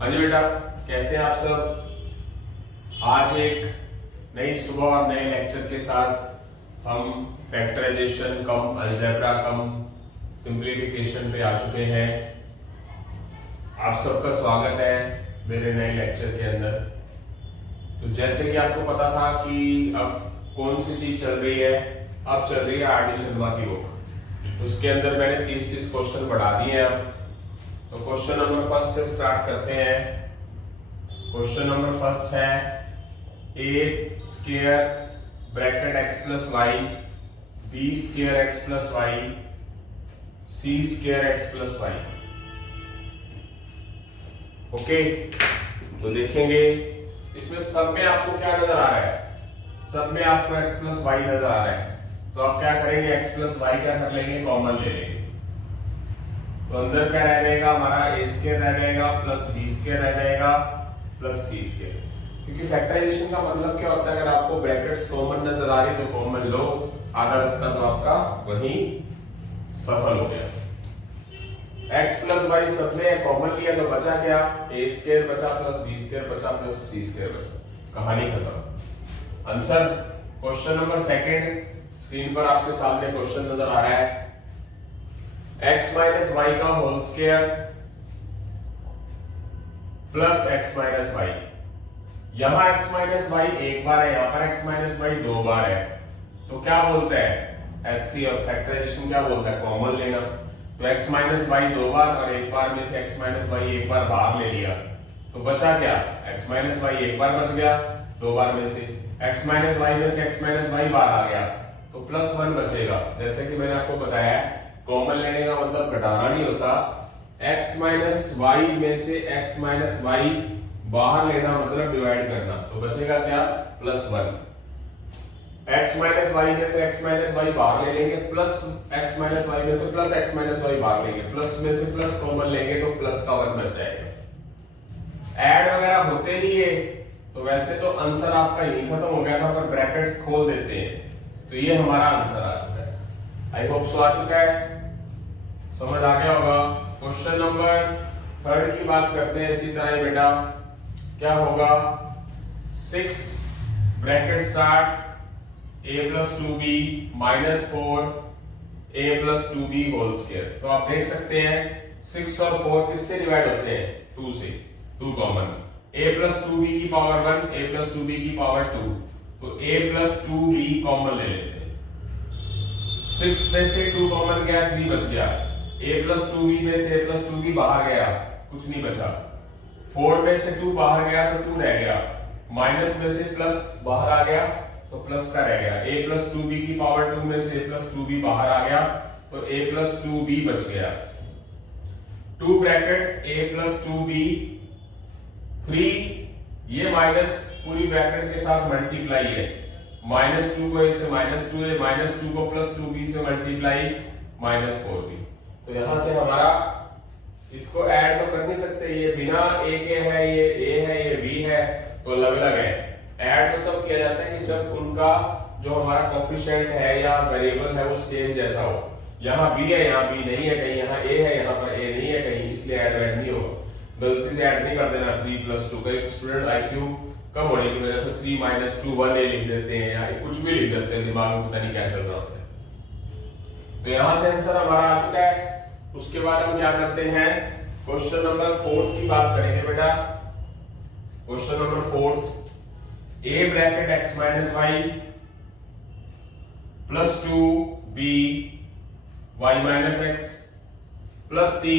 हाँ जी बेटा, कैसे हैं आप सब। आज एक नई सुबह और नए लेक्चर के साथ हम फैक्टराइजेशन कम अलजेब्रा कम सिंप्लीफिकेशन पे आ चुके हैं। आप सबका स्वागत है मेरे नए लेक्चर के अंदर। तो जैसे कि आपको पता था कि अब कौन सी चीज चल रही है, अब चल रही है आर डी शर्मा की बुक। उसके अंदर मैंने 30 क्वेश्चन बढ़ा दिए हैं। अब तो क्वेश्चन नंबर फर्स्ट से स्टार्ट करते हैं। क्वेश्चन नंबर फर्स्ट है a square bracket x plus y b square x plus y c square x plus y. Okay, तो देखेंगे इसमें सब में आपको क्या नजर आ रहा है। सब में आपको एक्स प्लस वाई नजर आ रहा है। तो आप क्या करेंगे, एक्स प्लस वाई क्या कर लेंगे, कॉमन ले लेंगे। तो अंदर क्या रह जाएगा हमारा, ए स्क्वायर रह जाएगा प्लस बी स्क्वायर रह जाएगा प्लस सी स्क्वायर। क्योंकि फैक्टराइजेशन का मतलब क्या होता है, अगर आपको ब्रैकेट्स कॉमन नजर आ रही तो कॉमन लो, आधा रास्ता तो आपका वहीं सफल हो गया। x प्लस वाई सब में कॉमन लिया तो बचा क्या, ए स्क्वायर बचा प्लस बी स्क्वायर बचा प्लस सी स्क्वायर बचा। कहानी खत्म। Answer question number second screen पर आपके सामने क्वेश्चन नजर आ रहा है। x माइनस वाई का whole square plus x minus Y. यहां x माइनस वाई एक बार है, यहां पर x माइनस वाई दो बार है। तो क्या बोलते हैं HCF फैक्टराइजेशन, क्या बोलता है, कॉमन लेना। तो x माइनस वाई दो बार और एक बार में से x माइनस वाई एक बार बाहर ले लिया तो बचा क्या, x माइनस वाई एक बार बच गया दो बार में से, x माइनस वाई में से x माइनस वाई बाहर आ गया तो प्लस वन बचेगा। जैसे कि मैंने आपको बताया कॉमन लेने का मतलब घटाना नहीं होता। x माइनस वाई में से x माइनस वाई बाहर लेना मतलब डिवाइड करना। तो बचेगा क्या, plus one. x minus Y में से x माइनस वाई बाहर ले लेंगे प्लस x माइनस वाई में से प्लस x माइनस वाई बाहर लेंगे, प्लस में से प्लस कॉमन लेंगे तो प्लस का वन बच जाएगा। ऐड वगैरह होते नहीं है तो वैसे तो आंसर आपका यही खत्म हो गया था, पर ब्रैकेट खोल देते हैं तो ये हमारा आंसर आ चुका है। आई होप सो आ चुका है, समझ आ गया होगा। क्वेश्चन नंबर थर्ड की बात करते हैं इसी तरह बेटा। क्या होगा, 6 bracket start a plus two B minus 4 a plus two B whole square. तो आप देख सकते हैं 6 और 4 किससे डिवाइड होते हैं, 2 से, 2 common. a plus two b की power 1 a plus two b की पावर 2, तो a plus two b common ले लेते हैं। 6 में से 2 कॉमन गया, 3 बच गया। a प्लस टू बी में से a प्लस टू बी बाहर गया, कुछ नहीं बचा। 4 में से 2 बाहर गया तो 2 रह गया, माइनस में से प्लस बाहर आ गया तो प्लस का रह गया। a प्लस टू बी की पावर 2 में से a प्लस टू बी बाहर आ गया तो a प्लस टू बी बच गया। 2 bracket a plus two B 3, ये माइनस पूरी ब्रैकेट के साथ मल्टीप्लाई है, माइनस 2 को a से माइनस 2 है, माइनस 2 को प्लस 2b से मल्टीप्लाई माइनस 4b। तो यहां से हमारा इसको ऐड तो कर नहीं सकते, ये बिना a के है, ये a है ये b है तो अलग अलग है। ऐड तो तब किया जाता है कि जब उनका जो हमारा कोफिशिएंट है या वेरिएबल है वो सेम जैसा हो। यहाँ b है, यहाँ b नहीं है, कहीं यहाँ a है, यहाँ पर a नहीं है कहीं, इसलिए ऐड नहीं होगा। गलती से ऐड नहीं कर देना 3 प्लस 2। कई स्टूडेंट IQ कम होने की वजह से 3 माइनस 2 1 a लिख देते हैं या कुछ भी लिख देते हैं, दिमाग में पता नहीं क्या चल रहा होता है। तो यहाँ से आंसर हमारा आ चुका है। उसके बाद हम क्या करते हैं, क्वेश्चन नंबर 4 की बात करेंगे बेटा। Question number 4, a bracket x minus Y plus 2b y minus x plus c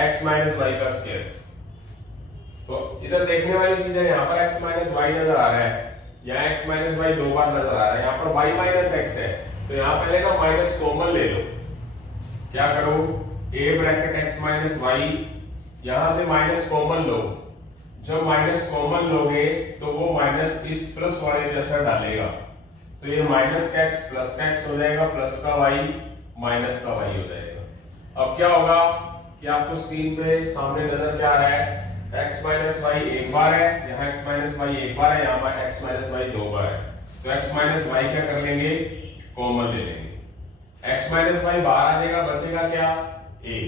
x minus Y का स्क्वायर। तो इधर देखने वाली चीज है, यहाँ पर x माइनस वाई नजर आ रहा है, यहाँ x माइनस वाई दो बार नजर आ रहा है, यहाँ पर y माइनस x है। तो यहाँ पहले ना माइनस कॉमन ले लो। क्या करो, a bracket x minus Y, यहां से माइनस कॉमन लो। जब माइनस कॉमन लोगे तो वो माइनस इस प्लस वाले जैसा डालेगा, तो ये माइनस का x प्लस का x हो जाएगा, प्लस का y माइनस का y हो जाएगा। अब क्या होगा कि आपको स्क्रीन पे सामने नजर क्या आ रहा है, x माइनस वाई एक बार है, यहाँ x माइनस वाई एक बार है, यहाँ पर x माइनस वाई दो बार है। तो x माइनस वाई क्या कर लेंगे, कॉमन ले लेंगे। x माइनस वाई बाहर आ जाएगा, बचेगा क्या, a।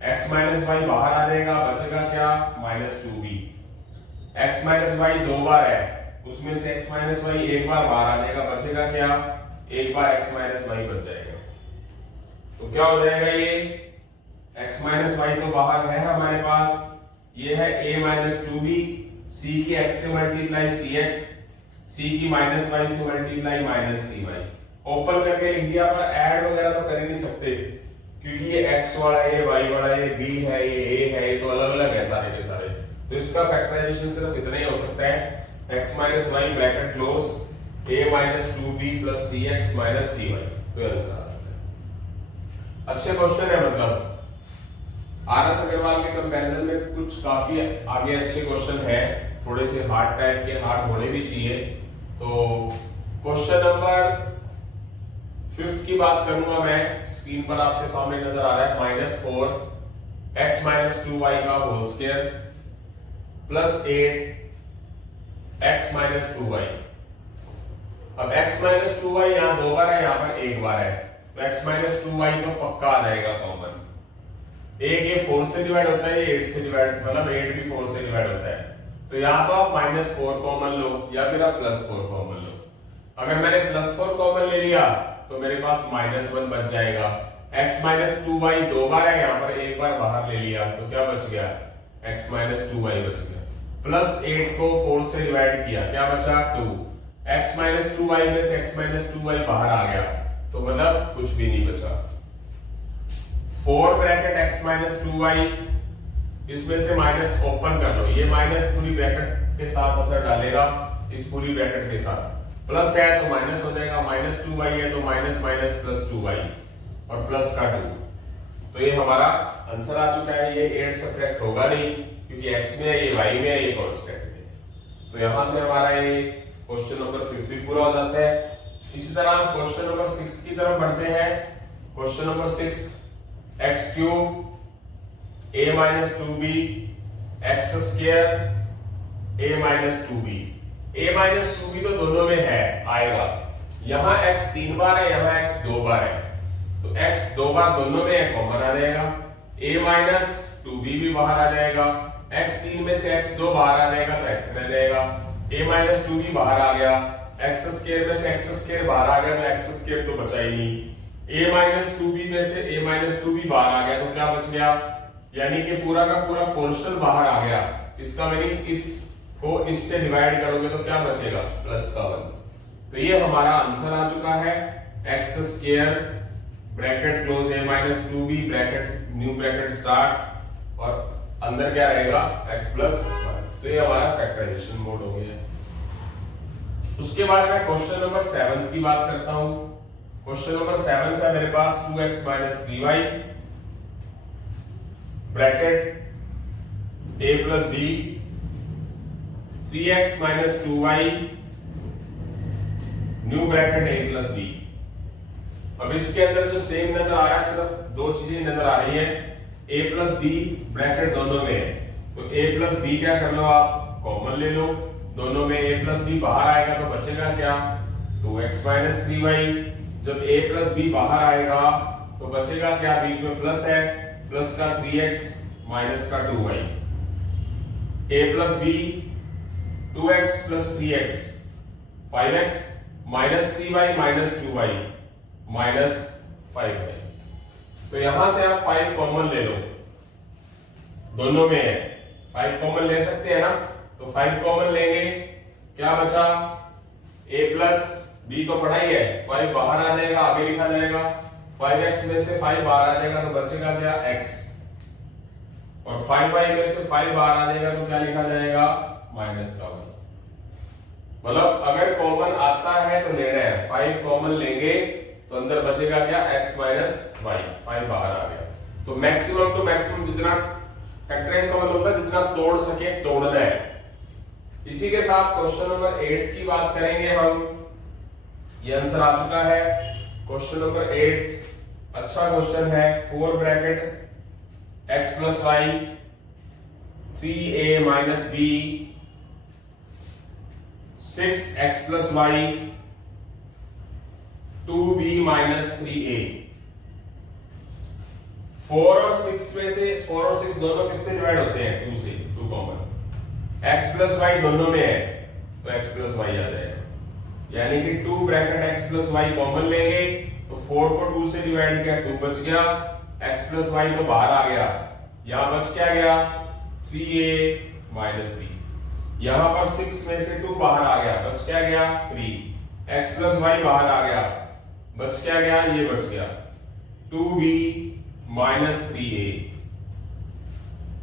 x माइनस वाई बाहर आ जाएगा, बचेगा क्या minus 2b। x minus Y 2 बार है, उसमें से x माइनस वाई एक बार बाहर आ जाएगा, बचेगा क्या एक बार x माइनस वाई बच जाएगा। तो क्या हो जाएगा ये x माइनस वाई तो बाहर है हमारे पास, ये है a माइनस 2b, c की x से मल्टीप्लाई cx, c की माइनस वाई से मल्टीप्लाई माइनस cy। ओपन करके लिख दिया, पर ऐड वगैरह तो कर ही नहीं सकते क्योंकि ये x वाला है, ये y वाला है, ये b है, ये a है, ये तो अलग अलग है सारे के सारे। तो इसका फैक्टराइजेशन सिर्फ इतना ही हो सकता है x minus Y bracket close a minus 2b plus cx minus cy। तो आंसर आ जाता है। अच्छे क्वेश्चन है, मतलब आरएस अग्रवाल के कंपैरिजन में कुछ काफी आगे अच्छे क्वेश्चन है, थोड़े से हार्ड टाइप के, हार्ड होने भी चाहिए। तो क्वेश्चन नंबर 5 की बात करूंगा मैं, स्क्रीन पर आपके सामने नजर आ रहा है -4 x माइनस 2y का whole square plus 8 x minus 2y। अब x माइनस 2y यहाँ 2 बार है, यहाँ पर 1 बार है, तो x माइनस 2y तो पक्का आ जाएगा कॉमन। एक ये 4 से डिवाइड होता है, ये 8 से डिवाइड, मतलब 8 भी 4 से डिवाइड होता है। तो यहाँ तो आप -4 कॉमन लो या फिर आप +4 कॉमन लो। अगर मैंने +4 कॉमन ले लिया तो मेरे पास -1 बच जाएगा। x माइनस 2y 2 बार है, यहाँ पर एक बार बाहर ले लिया, तो क्या बच गया x माइनस 2y बच गया। प्लस 8 को 4 से डिवाइड किया, क्या बचा 2। x माइनस 2y में से x माइनस 2y बाहर आ गया, तो मतलब कुछ भी नहीं बचा। 4 ब्रैकेट x माइनस 2y, इसमें से माइनस ओपन कर लो, ये माइनस पूरी ब्रैकेट के साथ असर डालेगा, इस पूरी ब्रैकेट के साथ। प्लस है तो माइनस हो जाएगा, माइनस 2y है तो माइनस माइनस प्लस 2y और प्लस का 2। तो ये हमारा आंसर आ चुका है। ये 8 सब्ट्रैक्ट होगा नहीं क्योंकि x में है, ये y में है, ये कांस्टेंट में है। तो यहां से हमारा ये क्वेश्चन नंबर 5 भी पूरा हो जाता है। इसी तरह हम क्वेश्चन नंबर 6 की तरफ बढ़ते हैं। Question number 6 x cube a minus 2b x square a minus 2b। a minus 2b तो दोनों में है, आएगा। यहाँ x 3 बार है, यहाँ x 2 बार है, तो x 2 बार दोनों में है, कॉमन आ जाएगा। a माइनस 2b भी बाहर आ जाएगा, x 3 में से x 2 बाहर आ जाएगा तो x रह जाएगा। a माइनस 2b बाहर आ गया, x स्क्वायर में से x स्क्वायर बाहर आ गया तो x स्क्वायर तो बचा ही नहीं। a माइनस 2b में से a माइनस 2b बाहर आ गया तो क्या बच गया, यानी कि पूरा का पूरा पोर्शन बाहर आ गया। इसका मीनिंग इस को इससे डिवाइड करोगे तो क्या बचेगा प्लस का 1। तो ये हमारा आंसर आ चुका है x square bracket close a minus 2b bracket new bracket start और अंदर क्या रहेगा x प्लस 1। तो ये हमारा फैक्टराइजेशन मोड हो गया। उसके बाद मैं क्वेश्चन नंबर 7 की बात करता हूं। क्वेश्चन नंबर 7 का मेरे पास 2x minus 3y bracket a plus b 3x minus 2y new bracket a plus b। अब इसके अंदर जो सेम नजर आ रहा है, सिर्फ दो चीजें नजर आ रही है, a प्लस b ब्रैकेट दोनों में है, तो a प्लस b क्या कर लो आप कॉमन ले लो, दोनों में a प्लस b बाहर आएगा तो बचेगा क्या 2x माइनस 3y। जब a प्लस b बाहर आएगा तो बचेगा क्या, बीच में प्लस है, प्लस का 3x माइनस का 2y। a plus b 2x plus 3x 5x minus 3y minus 2y minus 5y। तो यहां से आप 5 कॉमन ले लो, दोनों में है, 5 कॉमन ले सकते हैं ना, तो 5 कॉमन लेंगे, क्या बचा a प्लस b तो पढ़ा ही है, 5 बाहर आ जाएगा, आगे लिखा जाएगा, 5x में से 5 बाहर आ जाएगा तो बचेगा क्या x, और 5y में से 5 बाहर आ जाएगा तो क्या लिखा जाएगा माइनस का 1। मतलब अगर कॉमन आता है तो लेना है, 5 कॉमन लेंगे तो अंदर बचेगा क्या x माइनस y, 5 बाहर आ गया। तो मैक्सिमम टू मैक्सिमम जितना फैक्टराइज का मतलब होता है जितना तोड़ सके तोड़ना है। इसी के साथ क्वेश्चन नंबर 8 की बात करेंगे हम। ये आंसर आ चुका है क्वेश्चन नंबर 8, अच्छा क्वेश्चन है। 4 bracket x plus y 3a minus b 6x plus y 2b minus 3a। 4 और 6 में से 4 और 6 दोनों किससे डिवाइड होते हैं? 2 से, 2 कॉमन। x प्लस वाई दोनों में है तो x प्लस वाई आ जाएगा, यानी कि 2 bracket x plus Y common लेंगे तो 4 को 2 से डिवाइड किया, 2 बच गया, x प्लस वाई तो बाहर आ गया, यहां बच क्या गया? 3a minus 3। यहां पर 6 में से 2 बाहर आ गया, बच क्या गया? 3। x प्लस वाई बाहर आ गया, बच क्या गया? ये बच गया 2b माइनस 3a।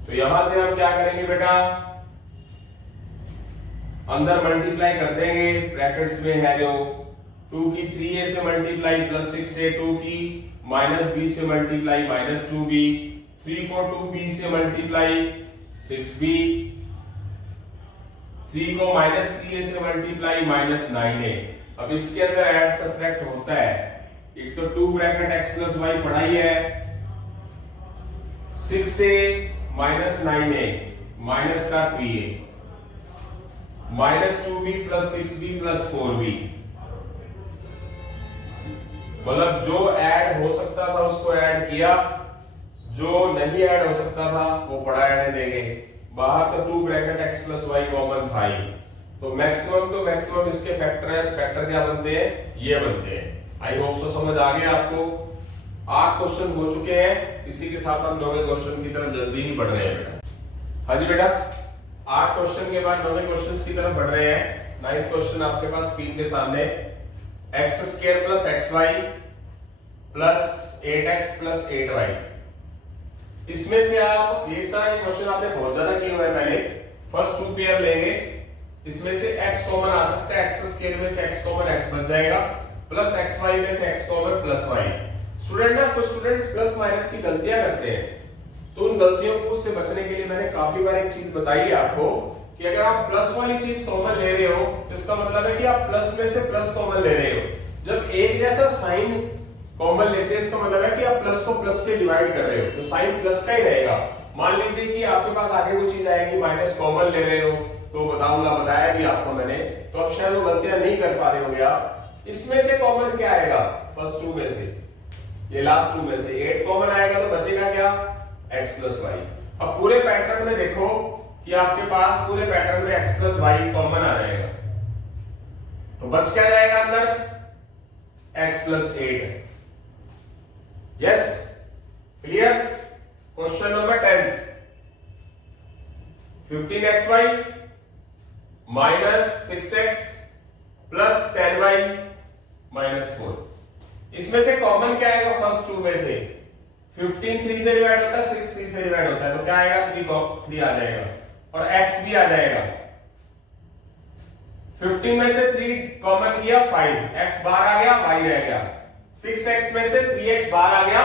तो यहां से हम क्या करेंगे बेटा? अंदर मल्टीप्लाई कर देंगे, ब्रैकेट्स में है जो 2 की 3a से मल्टीप्लाई प्लस 6 से 2 की माइनस b से मल्टीप्लाई माइनस 2b, 3 को 2b से मल्टीप्लाई 6b, 3 को माइनस 3a से मल्टीप्लाई माइनस 9a। अब इसके अंदर ऐड सब्ट्रैक्ट होता है, एक तो 2 ब्रैकेट x प्लस वाई पढ़ाई है, 6 से माइनस 9a माइनस का 3a minus 2b plus 6b plus 4b। मतलब जो ऐड हो सकता था उसको ऐड किया, जो नहीं ऐड हो सकता था वो पढ़ा रहने देंगे। बाहर तो 2 bracket x plus Y common था ही, तो मैक्सिमम इसके फैक्टर क्या बनते हैं? ये बनते हैं। आई होप सो समझ आ गया आपको। 8 क्वेश्चन हो चुके हैं, इसी के साथ हम 9वें क्वेश्चन की तरफ जल्दी ही बढ़ रहे हैं बेटा। हाँ जी बेटा, 8 क्वेश्चन के बाद 9वें क्वेश्चन की तरफ बढ़ रहे हैं। 9th क्वेश्चन आपके पास स्क्रीन के सामने, x square plus xy plus 8x plus 8y। इसमें से आप ये सारे क्वेश्चन आपने बहुत ज्यादा किए हुए हैं पहले। फर्स्ट 2 पेयर लेंगे, इसमें से x कॉमन आ सकता है, x स्क्वायर में से x कॉमन x बच जाएगा, प्लस xy में से x common plus y। Student ना, कुछ स्टूडेंट्स प्लस माइनस की गलतियां करते हैं, तो उन गलतियों को से बचने के लिए मैंने काफी बार एक चीज बताई है आपको कि अगर आप प्लस वाली चीज कॉमन ले रहे हो तो इसका मतलब है कि आप प्लस में से प्लस कॉमन ले रहे हो। जब एक जैसा साइन कॉमन लेते हैं इसका मतलब है कि आप प्लस को प्लस से डिवाइड कर रहे हो, तो साइन प्लस का ही रहेगा। मान लीजिए कि आपके पास आगे कोई चीज आएगी, माइनस कॉमन ले रहे हो, तो बताया भी आपको मैंने, तो अब शायद वो गलतियां नहीं कर पा रहे होंगे आप। इसमें से कॉमन क्या आएगा? फर्स्ट 2 में से, ये लास्ट 2 में से 8 कॉमन आएगा, तो बचेगा क्या? x plus Y. अब पूरे पैटर्न में देखो कि आपके पास पूरे पैटर्न में x प्लस वाई कॉमन आ जाएगा, तो बच क्या जाएगा अंदर? x plus 8। Yes, clear? Question number 10, 15xy minus 6x plus 10y minus 4। इसमें से कॉमन क्या आएगा? फर्स्ट 2 में से 15 3 से डिवाइड होता है, 6 3 से डिवाइड होता है, तो क्या आएगा? 3 आ जाएगा और x भी आ जाएगा। 15 में से 3 कॉमन किया, 5, x बाहर आ गया, y रह गया। 6x में से 3x बाहर आ गया,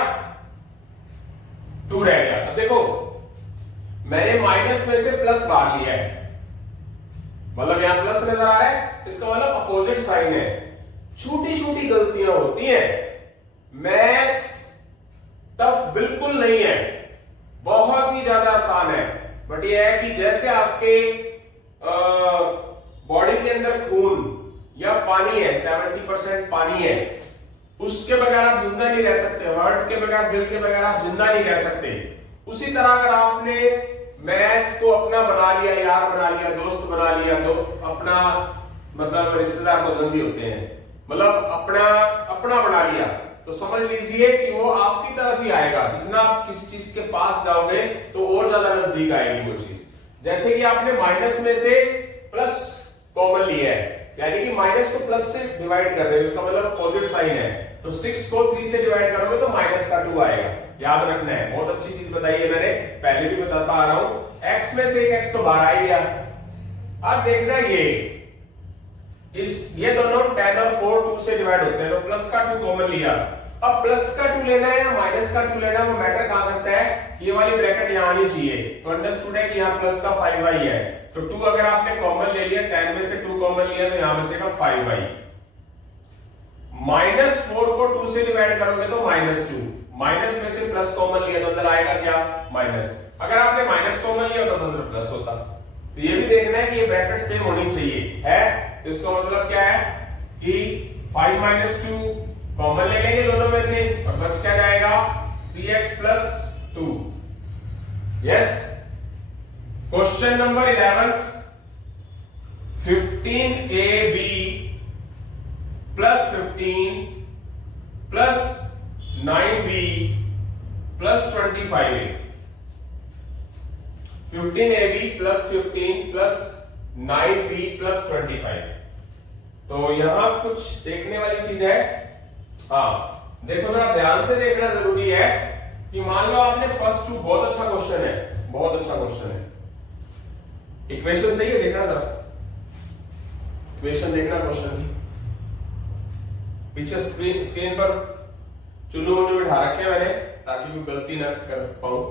2 रह गया। अब देखो मैंने माइनस में से प्लस बाहर लिया है, मतलब यहां प्लस नजर आ रहा है, इसका मतलब अपोजिट साइन है। छोटी छोटी गलतियां होती हैं, मैथ्स टफ बिल्कुल नहीं है, बहुत ही ज्यादा आसान है। बट ये है कि जैसे आपके बॉडी के अंदर खून या पानी है, 70% पानी है, उसके बगैर आप जिंदा नहीं रह सकते, हार्ट के बगैर, दिल के बगैर आप जिंदा नहीं रह सकते। उसी तरह अगर आपने मैथ को अपना बना लिया, यार बना लिया, दोस्त बना लिया, तो अपना मतलब रिश्तेदार को गंदी होते हैं, मतलब अपना बना लिया, तो समझ लीजिए कि वो आपकी तरफ ही आएगा। जितना आप किसी चीज के पास जाओगे तो और ज्यादा नजदीक आएगी वो चीज। जैसे कि आपने माइनस में से प्लस कॉमन लिया है, यानी कि माइनस को प्लस से डिवाइड कर रहे हो, इसका मतलब अपोजिट साइन है, तो 6 को 3 से डिवाइड करोगे तो माइनस का 2 आएगा। याद रखना है, बहुत अच्छी चीज बताई है मैंने, पहले भी बताता आ रहा हूं। x में से एक x तो बाहर आ गया। अब देखना ये दोनों 10 और 4 2 से डिवाइड होते हैं, तो प्लस का 2 कॉमन लिया। अब प्लस का 2 लेना है या माइनस का 2 लेना है, वो मैटर कहां करता है? ये वाली ब्रैकेट यहां आनी चाहिए, तो अंडरस्टूड है कि यहां प्लस का 5y है, तो 2 अगर आपने कॉमन ले लिया, 10 में से 2 कॉमन लिया, तो यहां बचेगा 5y। माइनस 4 को 2 से डिवाइड करोगे तो -2, माइनस में से प्लस कॉमन लिया तो अंदर आएगा क्या? माइनस। अगर आपने माइनस कॉमन लिया तो अंदर प्लस होता। तो ये भी देखना है कि ये ब्रैकेट सेम होनी चाहिए, है? तो इसका मतलब क्या है कि 5 - 2 कॉमन ले लेंगे दोनों में से, और बच क्या जाएगा? 3x plus yes. Question number 11, 15ab plus 15 plus 9b plus 25a। 15ab plus 15 plus 9b plus 25। तो यहां कुछ देखने वाली चीज है। हाँ देखो ना, ध्यान से देखना जरूरी है कि मान लो आपने फर्स्ट टू, बहुत अच्छा क्वेश्चन है, बहुत अच्छा क्वेश्चन है। इक्वेशन सही है, देखना जरा इक्वेशन देखना क्वेश्चन की। पीछे स्क्रीन पर चुनू मुन्नू बिठा रखे हैं मैंने ताकि कोई गलती ना कर पाऊं।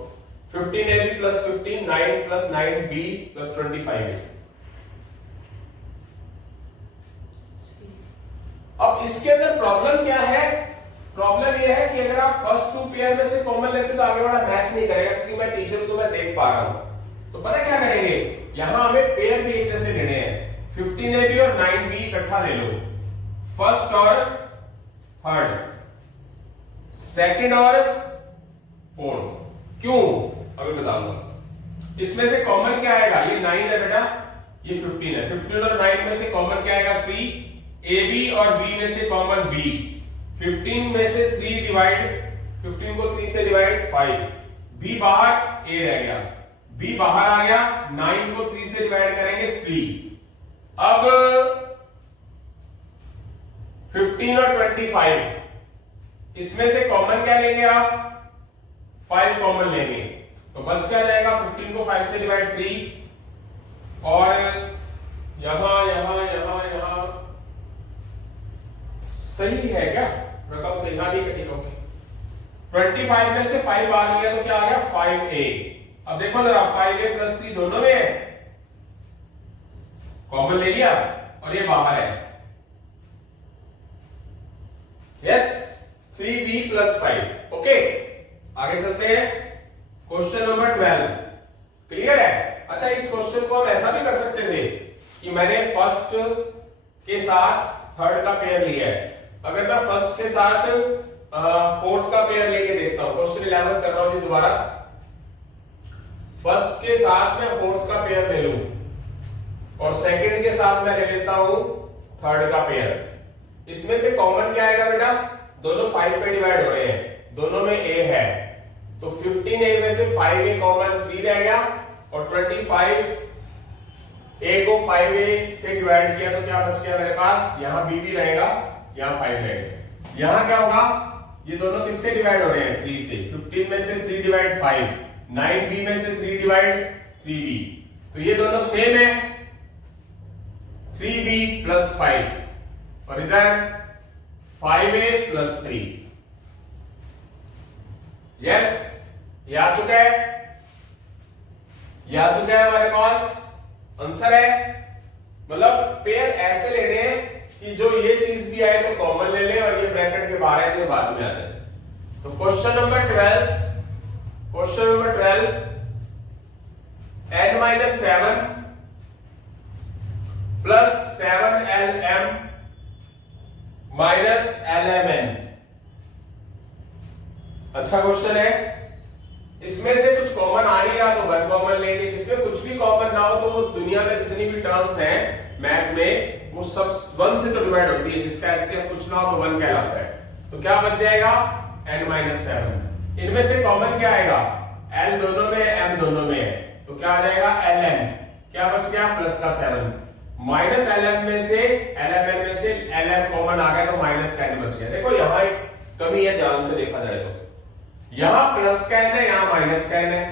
15ab plus 15, 9 plus 9b plus 25a। अब इसके अंदर प्रॉब्लम क्या है? प्रॉब्लम यह है कि अगर आप फर्स्ट टू पेयर में से कॉमन लेते तो आगे वाला मैच नहीं करेगा, क्योंकि मैं टीचर को मैं देख पा रहा हूं। तो पता क्या करेंगे, यहां हमें पेयर भी एक जैसे लेने हैं। 15ab और 9b इकट्ठा ले लो, फर्स्ट और थर्ड, सेकंड और फोर्थ। क्यों अभी बताऊंगा। इसमें से कॉमन क्या आएगा? ये 9 है बेटा, ये 15 है। 15 और 9 में से कॉमन क्या आएगा? 3। AB और B में से कॉमन B। 15 में से 3 डिवाइड, 15 को 3 से डिवाइड 5। B बाहर, A रह गया। B बाहर आ गया, 9 को 3 से डिवाइड करेंगे 3। अब 15 और 25, इसमें से कॉमन क्या लेंगे आप? 5 कॉमन लेंगे, तो बच क्या जाएगा? 15 को 5 से डिवाइड 3 और यहां यहां यहां यहां सही है क्या? रकम सही? हाँ ठीक है, ठीक है, ओके। 25 में से 5 आ गया तो क्या आ गया? 5a। अब देखो जरा, 5a प्लस 3 दोनों में है, कॉमन ले लिया और ये बाहर है। Yes, 3b plus 5। ओके, आगे चलते हैं। क्वेश्चन नंबर 12 क्लियर है? अच्छा, इस क्वेश्चन को हम ऐसा भी कर सकते थे कि मैंने फर्स्ट के साथ थर्ड का पेयर लिया है। अगर मैं फर्स्ट के साथ फोर्थ का पेयर लेके देखता हूं, क्वेश्चन 11 कर रहा हूं जी दोबारा। फर्स्ट के साथ मैं फोर्थ का पेयर ले लूं और सेकंड के साथ मैं ले लेता हूं थर्ड का पेयर। इसमें से कॉमन क्या आएगा बेटा? दोनों 5 पे डिवाइड हो रहे हैं, दोनों में a है, तो 15a में से 5a कॉमन 3 रह गया और 25 a को 5a से डिवाइड किया तो क्या बच गया मेरे पास? यहां b भी रहेगा, यहां 5 रहेगा। यहां क्या होगा? ये दोनों किससे डिवाइड हो रहे हैं? 3 से। 15 में से 3 डिवाइड 5, 9b में से 3 डिवाइड 3b, तो ये दोनों सेम है, 3b प्लस 5 और इधर 5a प्लस 3। यस, ये आ चुका है, ये आ चुका है हमारे पास, आंसर है। मतलब पेयर ऐसे लेने हैं कि जो ये चीज भी आए तो कॉमन ले लें और ये ब्रैकेट के बाहर आए तो बाद में आ जाए। तो question number 12, question number 12, n-7 plus 7lm minus lmn। अच्छा क्वेश्चन है। इसमें से कुछ कॉमन आ नहीं रहा तो 1 कॉमन लेंगे। जिसमें कुछ भी कॉमन ना हो तो वो दुनिया में जितनी भी टर्म्स हैं मैथ में वो सब 1 से तो डिवाइड होती है, जिसका एचसीएफ कुछ ना हो तो 1 कहलाता है। तो क्या बच जाएगा? n-7। इनमें से कॉमन क्या आएगा? l दोनों में, m दोनों में है, तो क्या आ जाएगा? ln। क्या बच गया? प्लस का 7 माइनस lm में से, lmn में से lm कॉमन आ गया तो माइनस 10 बच गया। देखो यहां एक कमी है, ध्यान से देखा जाए तो यहां प्लस का n है, यहां माइनस का n है,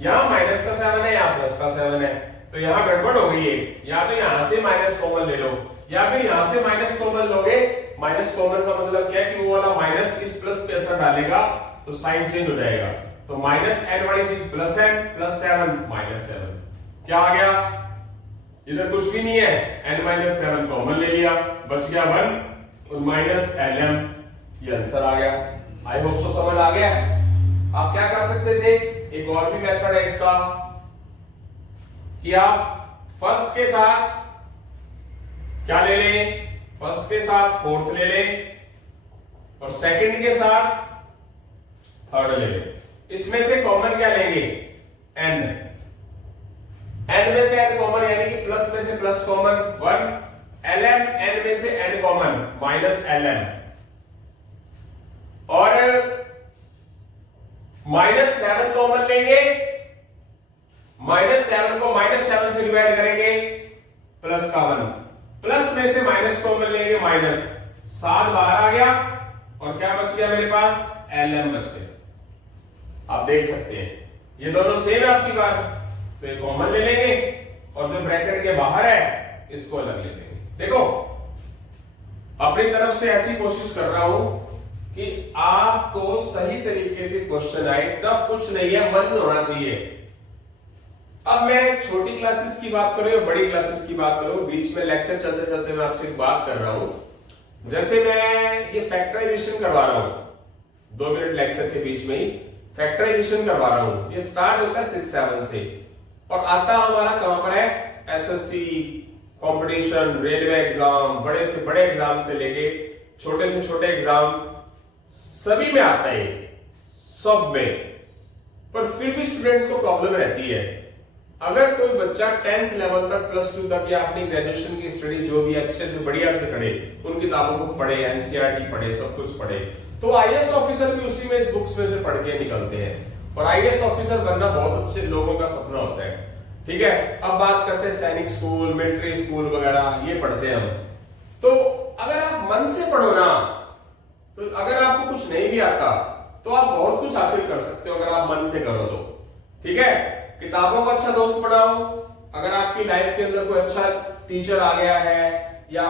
यहां माइनस का 7 है, यहां प्लस का 7 है, तो यहां गड़बड़ हो गई है। या तो यहां से माइनस कॉमन ले लो या फिर यहां से माइनस कॉमन लोगे। माइनस कॉमन का मतलब क्या है कि वो वाला माइनस इस प्लस पे असर डालेगा तो साइन चेंज हो जाएगा। तो माइनस n वाली चीज प्लस n, प्लस 7 माइनस 7। क्या आ गया? इधर कुछ भी नहीं है, n-7 कॉमन ले लिया, बच गया 1 और माइनस lm, ये आंसर आ गया। आई होप सो समझ आ गया। आप क्या कर सकते थे? एक और भी मेथड है इसका कि आप फर्स्ट के साथ क्या ले लें? फर्स्ट के साथ फोर्थ ले लें और सेकंड के साथ थर्ड ले लें। इसमें से कॉमन क्या लेंगे? n, n में से n कॉमन यानी कि प्लस में से प्लस कॉमन 1, lm n में से n कॉमन माइनस lm, और -7 कॉमन लेंगे, -7 को -7 से डिवाइड करेंगे, प्लस का 1, प्लस में से माइनस कॉमन लेंगे, माइनस 7 बाहर आ गया, और क्या बच गया मेरे पास, lm बच गया। आप देख सकते हैं ये दोनों सेम है आपकी बार, तो ये कॉमन ले लेंगे और जो ब्रैकेट के बाहर है इसको अलग ले लेंगे। देखो अपनी तरफ से ऐसी कोशिश कर रहा हूं कि आपको सही तरीके से क्वेश्चन आए, टफ कुछ नहीं है, मन होना चाहिए। अब मैं छोटी क्लासेस की बात करूं या बड़ी क्लासेस की बात करूं, बीच में लेक्चर चलते चलते मैं आपसे एक बात कर रहा हूं। जैसे मैं ये फैक्टराइजेशन करवा रहा हूं 2 मिनट लेक्चर के बीच में ही फैक्टराइजेशन करवा रहा हूं, ये स्टार्ट होता है 6-7 से और आता हमारा कहां पर है, एसएससी कंपटीशन, रेलवे एग्जाम, बड़े से बड़े एग्जाम से लेके छोटे से छोटे एग्जाम सभी में आता है, सब में। पर फिर भी स्टूडेंट्स को प्रॉब्लम रहती है। अगर कोई बच्चा 10th लेवल तक, +2 तक या अपनी ग्रेजुएशन की स्टडी जो भी अच्छे से बढ़िया से करे, उन किताबों को पढ़े, एनसीईआरटी पढ़े, सब कुछ पढ़े, तो आईएएस ऑफिसर भी उसी में इस बुक्स में से पढ़ के निकलते हैं। और आईएएस ऑफिसर बनना बहुत अच्छे लोगों का सपना होता है। ठीक है, अब बात करते हैं सैनिक स्कूल, मिलिट्री स्कूल वगैरह, ये पढ़ते हैं हम। तो अगर आप मन से पढ़ो ना, तो अगर आपको कुछ नहीं भी आता तो आप बहुत कुछ हासिल कर सकते हो, अगर आप मन से करो तो। ठीक है, किताबों का अच्छा दोस्त बनाओ। अगर आपकी लाइफ के अंदर कोई अच्छा टीचर आ गया है या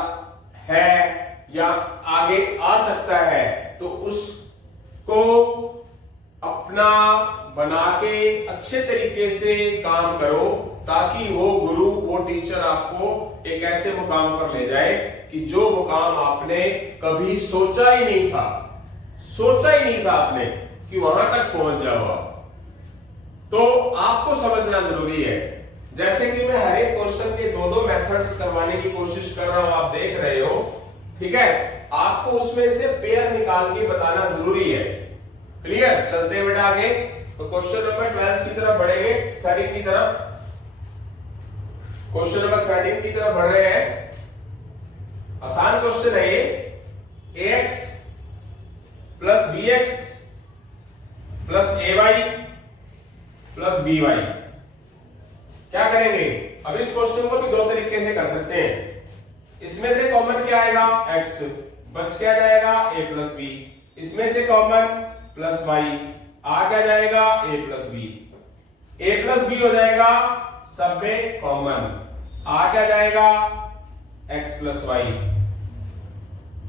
आगे आ सकता है, तो उसको अपना बना के अच्छे तरीके से काम करो, ताकि वो गुरु, वो टीचर आपको एक ऐसे मुकाम पर ले जाए कि जो मुकाम आपने कभी सोचा ही नहीं था आपने कि वहां तक पहुंच जाओ आप। तो आपको समझना जरूरी है। जैसे कि मैं हर एक क्वेश्चन के 2-2 मेथड्स करवाने की कोशिश कर रहा हूं, आप देख रहे हो। ठीक है, आपको उसमें से पेयर निकाल के बताना जरूरी है। क्लियर, चलते हैं बेटा आगे। तो क्वेश्चन नंबर 12 की तरफ बढ़ेंगे, 13 की तरफ। क्वेश्चन नंबर 13 की तरफ बढ़ रहे हैं। आसान क्वेश्चन है ये। ax plus bx plus ay plus by। क्या करेंगे, अब इस क्वेश्चन को भी 2 तरीके से कर सकते हैं। इसमें से कॉमन क्या आएगा, x, बच क्या जाएगा, a प्लस b। इसमें से कॉमन प्लस y, आ क्या जाएगा, a plus b। a plus b हो जाएगा, सब में कॉमन, आ क्या जाएगा, x प्लस y।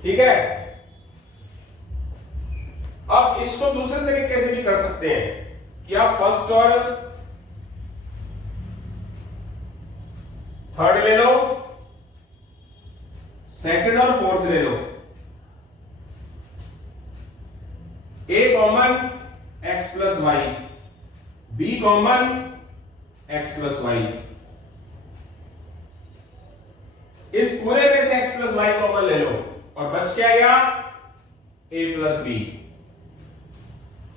ठीक है, अब इसको दूसरे तरीके से भी कर सकते हैं कि आप फर्स्ट और थर्ड ले लो, सेकंड और फोर्थ ले लो। a common x plus Y, b common x plus Y. इस पूरे में से x प्लस वाई कॉमन ले लो और बच क्या आएगा, a plus b।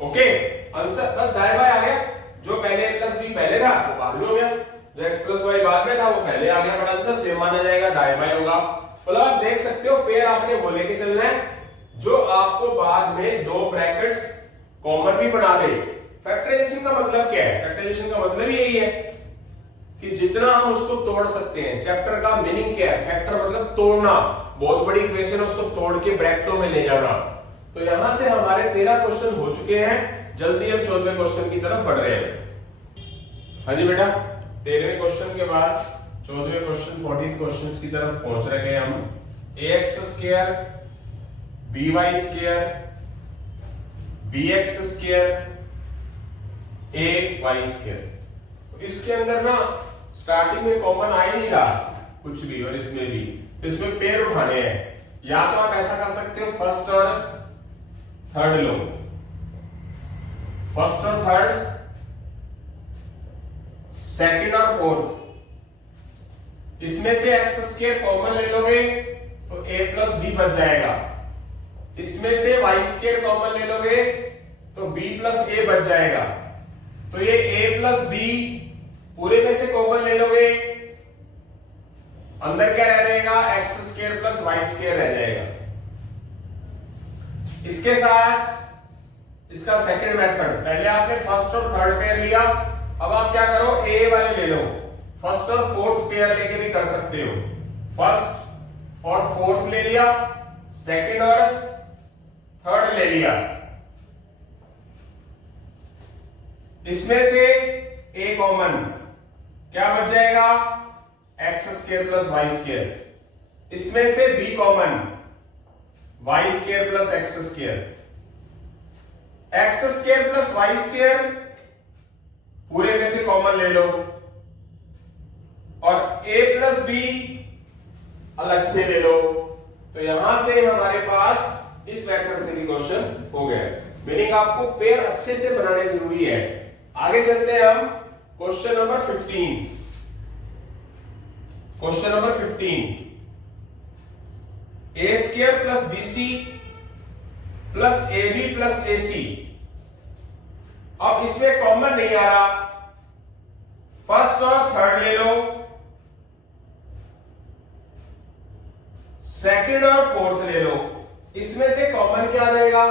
Okay, answer बस दाएं बाएं आ गया। जो पहले a प्लस b पहले था वो बाद में हो गया, जो x प्लस वाई बाद में था वो पहले आ गया, बट आंसर सेम माना जाएगा, दाएं बाएं होगा। मतलब आप देख सकते हो पेयर आपने वो लेके चलना है जो आपको बाद में 2 ब्रैकेट्स कॉमन भी बना दे। फैक्टराइजेशन का मतलब क्या है, फैक्टराइजेशन का मतलब यही है कि जितना हम उसको तोड़ सकते हैं। चैप्टर का मीनिंग क्या है, फैक्टर मतलब तोड़ना, बहुत बड़ी इक्वेशन है उसको तोड़ के ब्रैकेटों में ले जाना। तो यहां से हमारे 13 क्वेश्चन हो चुके हैं, जल्दी हम 14वें क्वेश्चन की तरफ बढ़ रहे हैं। हाँ जी बेटा, 13वें क्वेश्चन के बाद 14वें क्वेश्चन 14 क्वेश्चंस की तरफ पहुंच रहे हैं हम। ax square by square bx square ay square. इसके अंदर ना स्टार्टिंग में कॉमन आ ही नहीं रहा कुछ भी, और इसमें भी, इसमें पेयर उठाने हैं। या तो आप ऐसा कर सकते हो फर्स्ट और थर्ड लो, फर्स्ट और थर्ड, सेकंड और फोर्थ। इसमें से x स्क्वायर कॉमन ले लोगे तो a प्लस b बच जाएगा। इसमें से y स्क्वायर कॉमन ले लोगे तो b प्लस a बच जाएगा। तो ये a प्लस बी पूरे में से कॉमन ले लोगे, अंदर क्या रह जाएगा, X square plus Y square रह जाएगा। इसके साथ इसका सेकंड मेथड, पहले आपने फर्स्ट और थर्ड पेयर लिया, अब आप क्या करो, ए वाले ले लो, फर्स्ट और फोर्थ पेयर लेके भी कर सकते हो। फर्स्ट और फोर्थ ले लिया, सेकंड और थर्ड ले लिया, इसमें से ए कॉमन, क्या बच जाएगा, X square plus Y square, इसमें से B common, Y square plus X square, X square plus Y square पूरे में से कॉमन ले लो, और ए प्लस बी अलग से ले लो। तो यहां से हमारे पास इस मेथड से भी क्वेश्चन हो गया। मीनिंग आपको पेयर अच्छे से बनाने जरूरी है। आगे चलते हैं हम question number 15। Question number 15, a square plus BC plus a b plus a c. अब इसमें कॉमन नहीं आ रहा, फर्स्ट और थर्ड ले लो, सेकंड और फोर्थ ले लो, इसमें से कॉमन क्या आ जाएगा,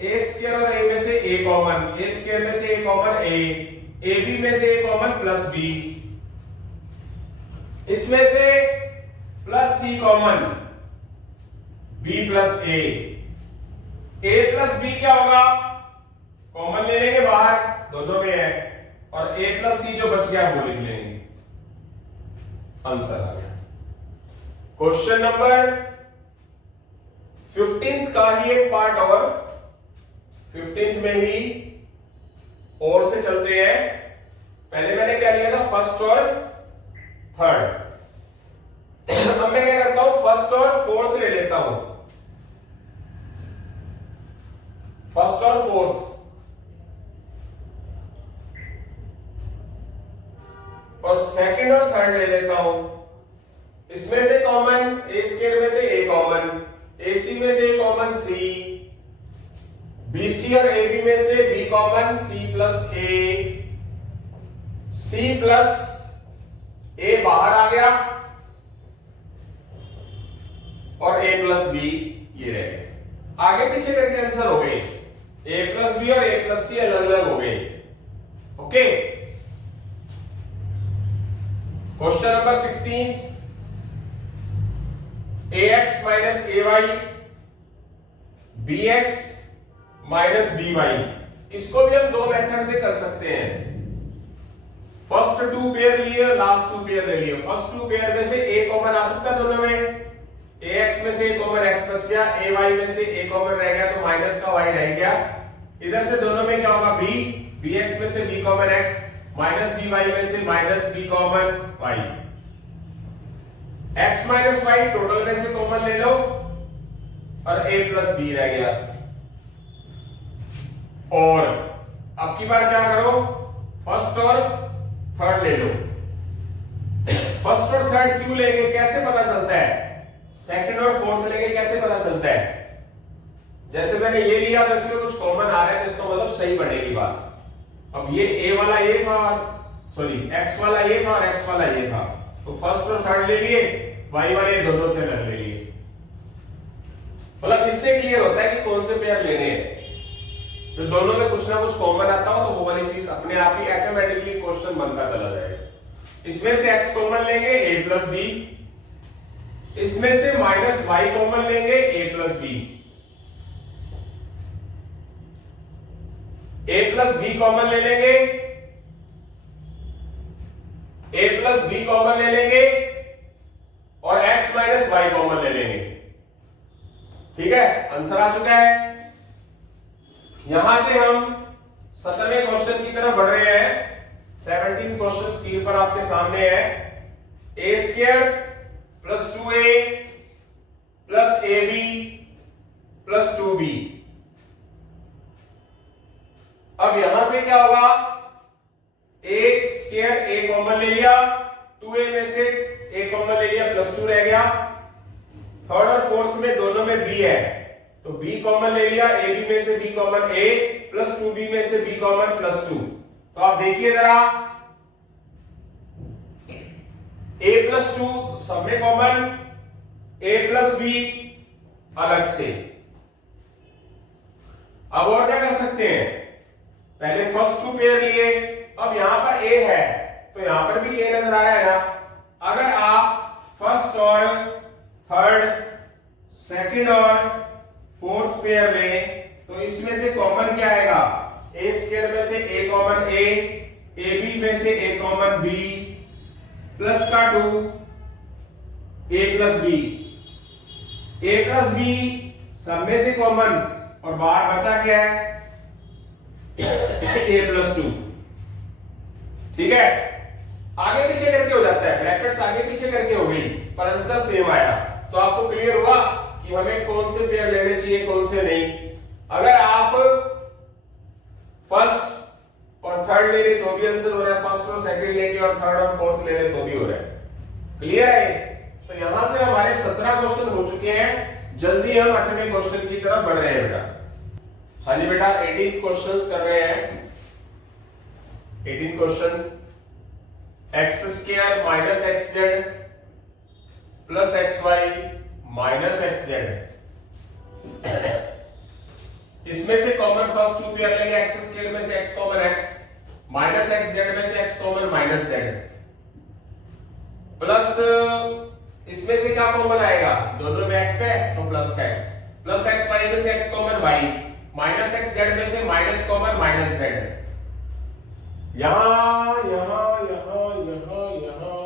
ए स्क्वायर और ए में से ए कॉमन, ए स्क्वायर में से ए कॉमन ए बी में से ए कॉमन प्लस बी, इसमें से प्लस सी कॉमन, बी प्लस ए प्लस बी क्या होगा, कॉमन ले लेंगे बाहर, दोनों में है, और ए प्लस सी जो बच गया वो लिख लेंगे, आंसर आ गया। क्वेश्चन नंबर 15 का ही एक पार्ट और 15 में ही और से चलते हैं। पहले मैंने क्या लिया था, फर्स्ट और थर्ड, अब मैं क्या करता हूं, फर्स्ट और फोर्थ ले लेता हूं, फर्स्ट और फोर्थ, और सेकंड और थर्ड ले लेता हूं, इसमें से कॉमन, ए स्क्वायर में से ए कॉमन, AC में से कॉमन सी, BC और AB में से B common, C plus A बाहर आ गया, और A प्लस B ये रह गए। आगे पीछे करके आंसर हो गए, A प्लस B और A प्लस C अलग अलग हो गए। Okay, question number 16, ax minus ay bx minus by, इसको भी हम दो मेथड से कर सकते हैं। फर्स्ट टू पेयर लिए, लास्ट टू पेयर ले लिए। फर्स्ट टू पेयर में से a कॉमन आ सकता है दोनों में, ax में से a कॉमन x बच गया, ay में से a कॉमन रह गया तो माइनस का y रह गया। इधर से दोनों में क्या होगा, b, bx में से b common x minus by में से minus b common y, x minus y total में से कॉमन ले लो, और a प्लस b रह गया। और अब की बार क्या करो, फर्स्ट और थर्ड ले लो। फर्स्ट और थर्ड क्यों लेंगे, कैसे पता चलता है, सेकंड और फोर्थ लेंगे कैसे पता चलता है, जैसे मैंने ये लिया तो इसमें कुछ कॉमन आ रहा है तो इसका मतलब सही बनेगी बात। अब ये a वाला ये था, सॉरी x वाला ये था और x वाला ये था, तो फर्स्ट और थर्ड ले लिए, y वाले दोनों थे अलग ले लिए। मतलब इससे क्लियर होता है कि कौन से पेयर लेने हैं। तो दोनों में कुछ ना कुछ कॉमन आता हो तो वो वाली चीज अपने आप ही ऑटोमेटिकली क्वेश्चन बनता चला जाएगा। इसमें से x कॉमन लेंगे a प्लस b, इसमें से माइनस y कॉमन लेंगे a plus b, a plus b common ले लेंगे, a प्लस b कॉमन ले लेंगे, और x माइनस y कॉमन ले लेंगे। ठीक है, आंसर आ चुका है। यहां से हम 17वें क्वेश्चन की तरफ बढ़ रहे हैं। 17th क्वेश्चन स्क्रीन पर आपके सामने है। a square plus 2a plus ab plus 2b। अब यहां से क्या होगा, a स्क्वायर a कॉमन ले लिया, 2a में से a कॉमन ले लिया, प्लस 2 रह गया। थर्ड और फोर्थ में दोनों में b है तो b कॉमन ले लिया, ab में से b common a plus 2b में से b कॉमन प्लस 2, तो आप देखिए जरा, a प्लस 2 सब में कॉमन, a प्लस b अलग से। अब और क्या कर सकते हैं, पहले फर्स्ट 2 पेयर लिए, अब यहां पर a है तो यहां पर भी a नजर आया है ना। अगर आप फर्स्ट और थर्ड, सेकंड और फोर्थ पेयर लें तो इसमें से कॉमन क्या आएगा, a स्क्वायर में से a कॉमन a, ab में से a कॉमन b, प्लस का 2 a plus b, a plus b सब में से कॉमन और बाहर बचा क्या है a प्लस 2। ठीक है, आगे पीछे करके हो जाता है, ब्रैकेट्स आगे पीछे करके हो गई पर आंसर सेम आया। तो आपको क्लियर हुआ कि हमें कौन से पेयर लेने चाहिए कौन से नहीं। अगर आप फर्स्ट और थर्ड ले रहे तो भी आंसर हो रहा है, फर्स्ट और सेकंड लेके और थर्ड और फोर्थ ले रहे तो भी हो रहा है। क्लियर है? तो यहां से हमारे 17 क्वेश्चन हो चुके हैं, जल्दी हम 8वें क्वेश्चन की तरफ बढ़ रहे हैं बेटा। हाँ जी बेटा, 18th क्वेश्चंस कर रहे हैं। 18th question, X square minus X Z plus X Y minus X Z, इसमें से कॉमन फर्स्ट 2 पेयर लेंगे, एक्स स्क्वायर में से x common x, minus X Z में से x common minus Z, plus इसमें से क्या कॉमन आएगा, दोनों में x है तो प्लस का x, प्लस एक्स वाई में से x common y, minus X Z में से माइनस कॉमन माइनस जेड। यहां यहां यहां यहां यहां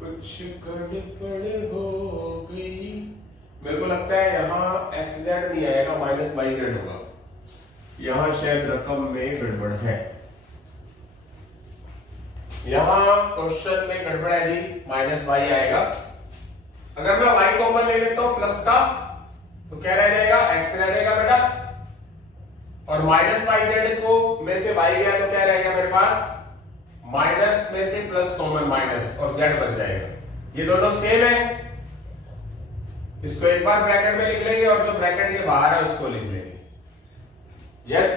कुछ गड़बड़ हो गई, मेरे को लगता है यहां एक्स जेड नहीं आएगा, माइनस वाई जेड होगा। यहां शायद रकम में गड़बड़ है, यहां क्वेश्चन में गड़बड़ है जी, माइनस वाई आएगा। अगर मैं वाई कॉमन ले लेता हूं प्लस का तो क्या रह जाएगा, एक्स रह जाएगा बेटा, और माइनस वाई जेड को में से वाई गया तो क्या रह गया मेरे पास, माइनस में से प्लस कॉमन माइनस और जेड बच जाएगा। ये दोनों सेम है, इसको एक बार ब्रैकेट में लिख लेंगे और जो ब्रैकेट के बाहर है उसको लिख लेंगे। यस,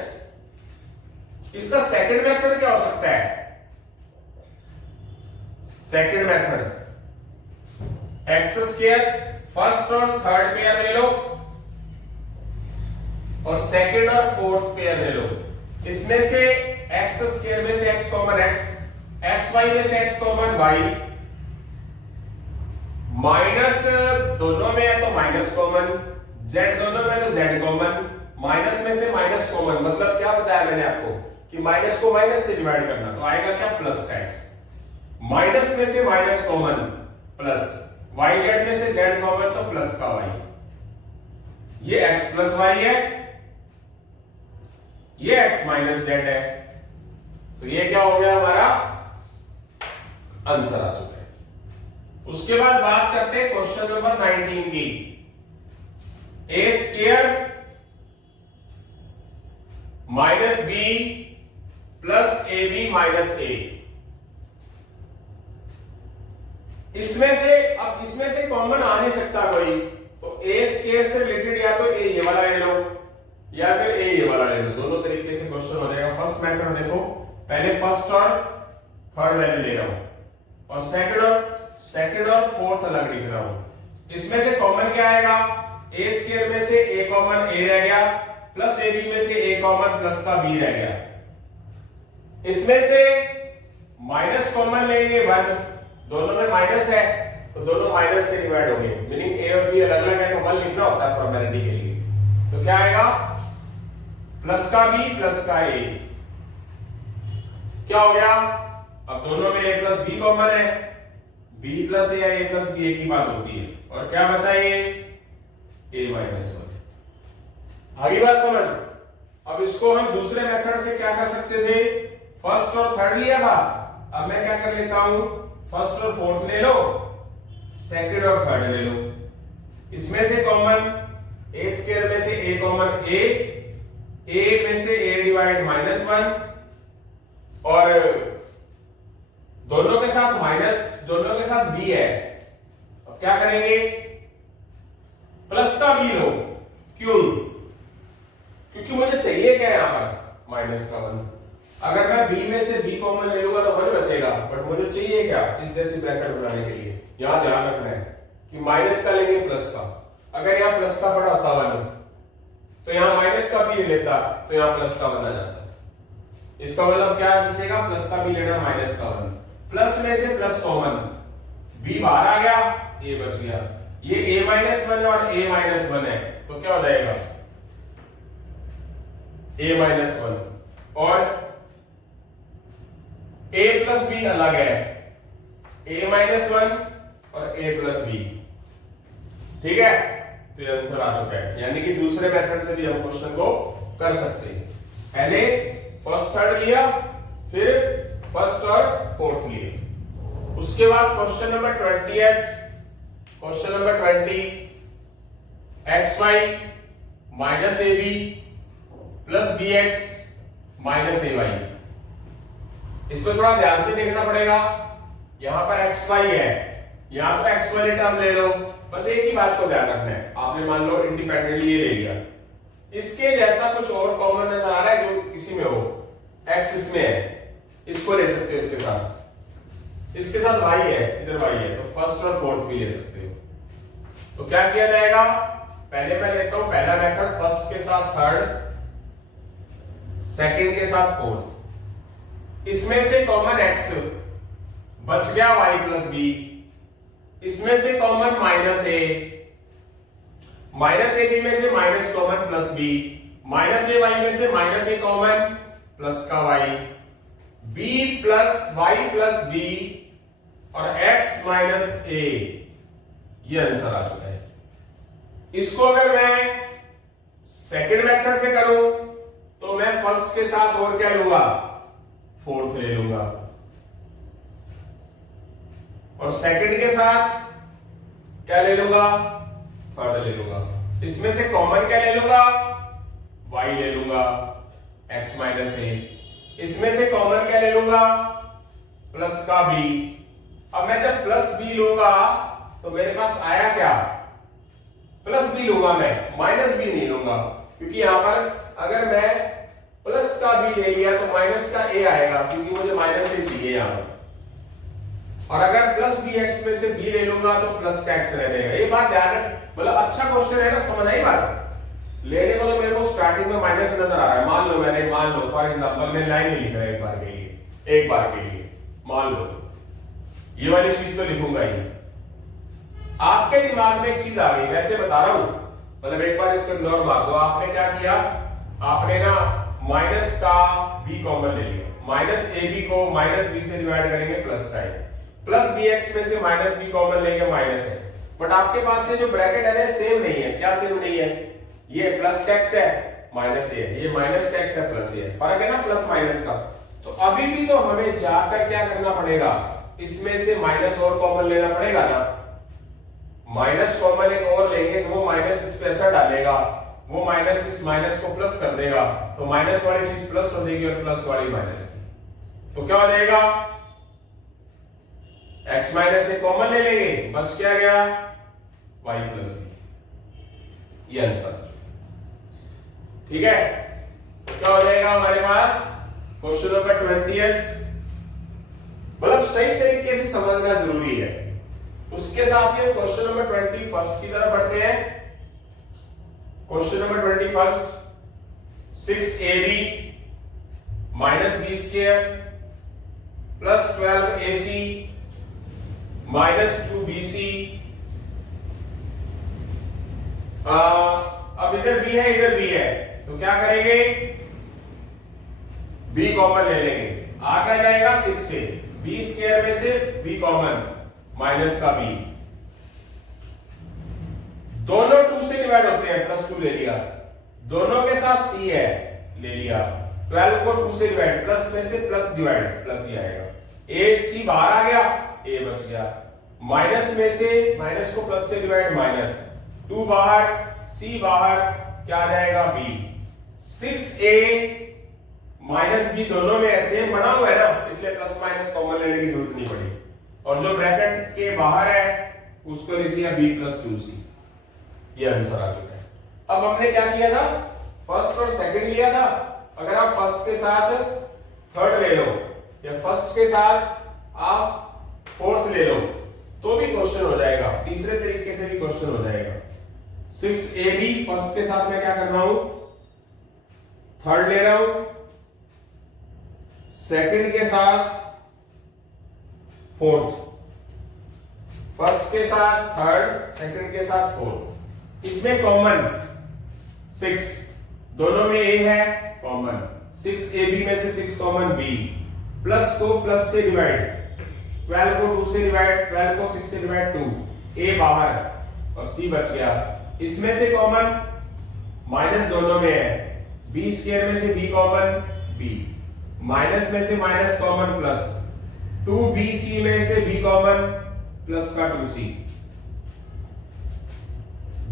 इसका सेकंड मेथड क्या हो सकता है, second method x square first और थर्ड पेयर ले लो और सेकंड और फोर्थ पेयर ले लो, इसमें से एक्स स्क्वायर में से x common x, X Y में से x कॉमन y, माइनस दोनों में है तो माइनस कॉमन, z दोनों में तो z कॉमन, माइनस में से माइनस कॉमन, मतलब क्या बताया मैंने आपको कि माइनस को माइनस से डिवाइड करना, तो आएगा क्या प्लस का x, माइनस में से minus common plus, y z में से z कॉमन तो प्लस का y, ये x प्लस y है, ये x माइनस z है, तो ये क्या हो गया हमारा आंसर आ चुका है। उसके बाद बात करते हैं क्वेश्चन नंबर 19 की, a square minus b plus a b minus a, इसमें से अब इसमें से कॉमन आ नहीं सकता कोई, तो ए स्क्वायर से रिलेटेड या तो ए ये वाला ले लो या फिर ए ये वाला ले लो, दोनों तरीके से क्वेश्चन हो जाएगा। फर्स्ट मेथड देखो, पहले फर्स्ट और थर्ड वैल्यू ले रहा हूं और सेकंड और फोर्थ अलग लिख रहा हूं, इसमें से कॉमन क्या आएगा, ए स्क्वायर में से ए कॉमन ए रह गया, प्लस ए बी में से ए कॉमन प्लस का बी रह गया, इसमें से माइनस कॉमन लेंगे 1, दोनों में माइनस है तो दोनों माइनस से डिवाइड होंगे, मीनिंग ए और बी अलग अलग है तो 1 लिखना होता है फॉर्मेलिटी के लिए, तो क्या आएगा प्लस का बी प्लस का ए, क्या हो गया, अब दोनों में a प्लस बी कॉमन है, b प्लस ए या a प्लस बी एक ही बात होती है, और क्या बचा ये a माइनस 1। आगे बात समझ। अब इसको हम दूसरे मेथड से क्या कर सकते थे, फर्स्ट और थर्ड लिया था, अब मैं क्या कर लेता हूं, फर्स्ट और फोर्थ ले लो, सेकंड और थर्ड ले लो, इसमें से कॉमन a स्क्वायर में से a कॉमन a में से a डिवाइड माइनस 1 और दोनों के साथ माइनस, दोनों के साथ b है, अब क्या करेंगे प्लस का b लो, क्यों, क्योंकि मुझे चाहिए क्या है यहां पर, माइनस का 1। अगर मैं b में से b कॉमन ले लूंगा तो 1 बचेगा, बट मुझे चाहिए क्या इस जैसी ब्रैकेट बनाने के लिए। यहां ध्यान रखना है कि माइनस का लेंगे प्लस का। अगर यहां प्लस का पड़ा होता 1 तो यहां माइनस का भी ले लेता तो यहां प्लस का 1 आ जाता। इसका मतलब क्या बचेगा, प्लस का भी लेना माइनस का 1। प्लस में से प्लस कॉमन, b बाहर आ गया, a बच गया। ये a-1 और a-1 है तो क्या हो जाएगा a-1 और a प्लस b अलग है, a-1 और a प्लस b। ठीक है, तो ये आंसर आ चुका है। यानी कि दूसरे मेथड से भी हम क्वेश्चन को कर सकते हैं। पहले फर्स्ट थर्ड लिया, फिर फर्स्ट और फोर्थ लिए। उसके बाद question number 20, question number 20, xy minus ab plus bx minus ay। इसमें थोड़ा ध्यान से देखना पड़ेगा। यहां पर xy है, यहां पर x वाली टर्म ले लो, बस एक ही बात को ध्यान रखना है। आपने मान लो इंडिपेंडेंटली ये ले लिया, इसके जैसा कुछ और कॉमन नजर आ रहा है जो किसी में हो, x इसमें है, इसको ले सकते हो इसके साथ, इसके साथ y है, इधर y है, तो फर्स्ट और फोर्थ भी ले सकते हो। तो क्या किया जाएगा, पहले मैं लेता हूं पहला मेथड, फर्स्ट के साथ थर्ड, सेकंड के साथ फोर्थ। इसमें से कॉमन x बच गया y प्लस b, इसमें से common minus a, minus ab में से minus common plus b, minus ay में से माइनस a कॉमन प्लस का y, b plus y plus b और x माइनस a। ये आंसर आ चुका है। इसको अगर मैं सेकंड मेथड से करूं तो मैं फर्स्ट के साथ और क्या लूंगा, फोर्थ ले लूंगा, और सेकंड के साथ क्या ले लूंगा, थर्ड ले लूंगा। इसमें से कॉमन क्या ले लूंगा, y ले लूंगा x माइनस a। इसमें से कॉमन क्या ले लूंगा, प्लस का b। अब मैं जब प्लस b लूंगा तो मेरे पास आया क्या, प्लस b लूंगा मैं, माइनस b नहीं लूंगा, क्योंकि यहां पर अगर मैं प्लस का b ले लिया तो माइनस का a आएगा, क्योंकि मुझे माइनस a चाहिए यहां पर। और अगर प्लस बी एक्स में से b ले लूंगा तो प्लस का x रह जाएगा। ये बात ध्यान रख, मतलब अच्छा क्वेश्चन है ना, समझ आई बात। लेने को तो मेरे को स्टार्टिंग में माइनस नजर आ रहा है, मान लो फॉर एग्जांपल मैं लाइन ही लिख रहा है एक बार के लिए मान लो, ये वाली चीज तो लिखूंगा ही। आपके दिमाग में एक चीज आ गई, वैसे बता रहा हूं, मतलब एक बार इसको इग्नोर मार दो। आपने क्या किया, आपने ना माइनस का b कॉमन ले लिया, माइनस ab को माइनस b से डिवाइड करेंगे प्लस का a, प्लस bx में से माइनस b कॉमन लेंगे माइनस x। बट आपके पास ये जो ब्रैकेट है ना सेम नहीं है। क्या सेम नहीं है, ये प्लस का x है माइनस a है, ये माइनस का x है प्लस a है, फर्क है ना प्लस माइनस का। तो अभी भी तो हमें जाकर क्या करना पड़ेगा, इसमें से माइनस और कॉमन लेना पड़ेगा ना। माइनस कॉमन एक और लेंगे तो वो माइनस इस पे ऐसा डालेगा, वो माइनस इस माइनस को प्लस कर देगा, तो माइनस वाली चीज प्लस हो जाएगी और प्लस वाली माइनस की। तो क्या हो जाएगा, x माइनस ए कॉमन ले लेंगे, बच क्या गया y प्लस b। ये आंसर ठीक है। तो क्या हो जाएगा हमारे पास क्वेश्चन नंबर 20, मतलब सही तरीके से समझना जरूरी है। उसके साथ ही क्वेश्चन नंबर 21 की तरफ बढ़ते हैं। Question number 21, 6ab minus b square plus 12ac minus 2bc। अब इधर b है इधर b है, तो क्या करेंगे, b कॉमन ले लेंगे, आ क्या जाएगा 6 से, b स्क्वायर में से b कॉमन माइनस का b, दोनों 2 से डिवाइड होते हैं, प्लस 2 ले लिया, दोनों के साथ c है ले लिया, 12 को 2 से डिवाइड, प्लस में से प्लस डिवाइड प्लस ही आएगा, 8c बाहर आ गया, a बच गया, माइनस में से माइनस को प्लस से डिवाइड माइनस, 2 बाहर c बाहर, क्या आ जाएगा b, 6a माइनस b दोनों में ऐसे बना हुआ है ना, इसलिए प्लस माइनस कॉमन लेने की जरूरत नहीं पड़ी, और जो ब्रैकेट के बाहर है उसको लिख लिया b प्लस 2c। ये आंसर आ चुका है। अब हमने क्या किया था, फर्स्ट और सेकंड लिया था, अगर आप फर्स्ट के साथ थर्ड ले लो या फर्स्ट के साथ आप फोर्थ ले लो तो भी क्वेश्चन हो जाएगा, तीसरे तरीके से भी क्वेश्चन हो जाएगा। 6ab फर्स्ट के साथ मैं क्या कर रहा हूं, थर्ड ले रहा हूं, सेकंड के साथ फोर्थ, फर्स्ट के साथ थर्ड, सेकंड के साथ फोर्थ। इसमें कॉमन 6, दोनों में a है कॉमन, 6ab में से 6 कॉमन b, प्लस को प्लस से डिवाइड, 12 को 2 से डिवाइड, 12 को 6 से डिवाइड 2, a बाहर और c बच गया। इसमें से कॉमन माइनस दोनों में है, b स्क्वायर में से b कॉमन b, माइनस में से माइनस कॉमन प्लस, 2bc में से b कॉमन प्लस का 2c,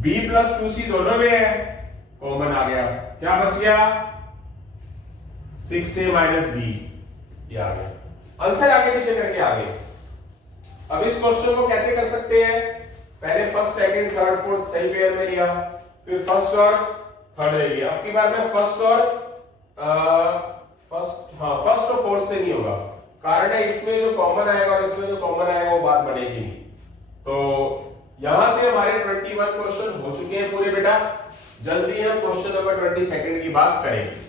b प्लस 2c दोनों में है कॉमन आ गया, क्या बच गया 6a माइनस b, ये आ गया आंसर। आगे पीछे करके आ गए। अब इस क्वेश्चन को कैसे कर सकते हैं, पहले फर्स्ट सेकंड थर्ड फोर्थ सही पेयर में लिया, फिर फर्स्ट और थर्ड ले लिया। अब की बार मैं फर्स्ट और फोर्थ से नहीं होगा, कारण है इसमें जो कॉमन आएगा और इसमें जो कॉमन आएगा वो बात बनेगी नहीं। तो यहां से हमारे 21 क्वेश्चन हो चुके हैं पूरे बेटा। जल्दी हम क्वेश्चन नंबर 22 की बात करेंगे।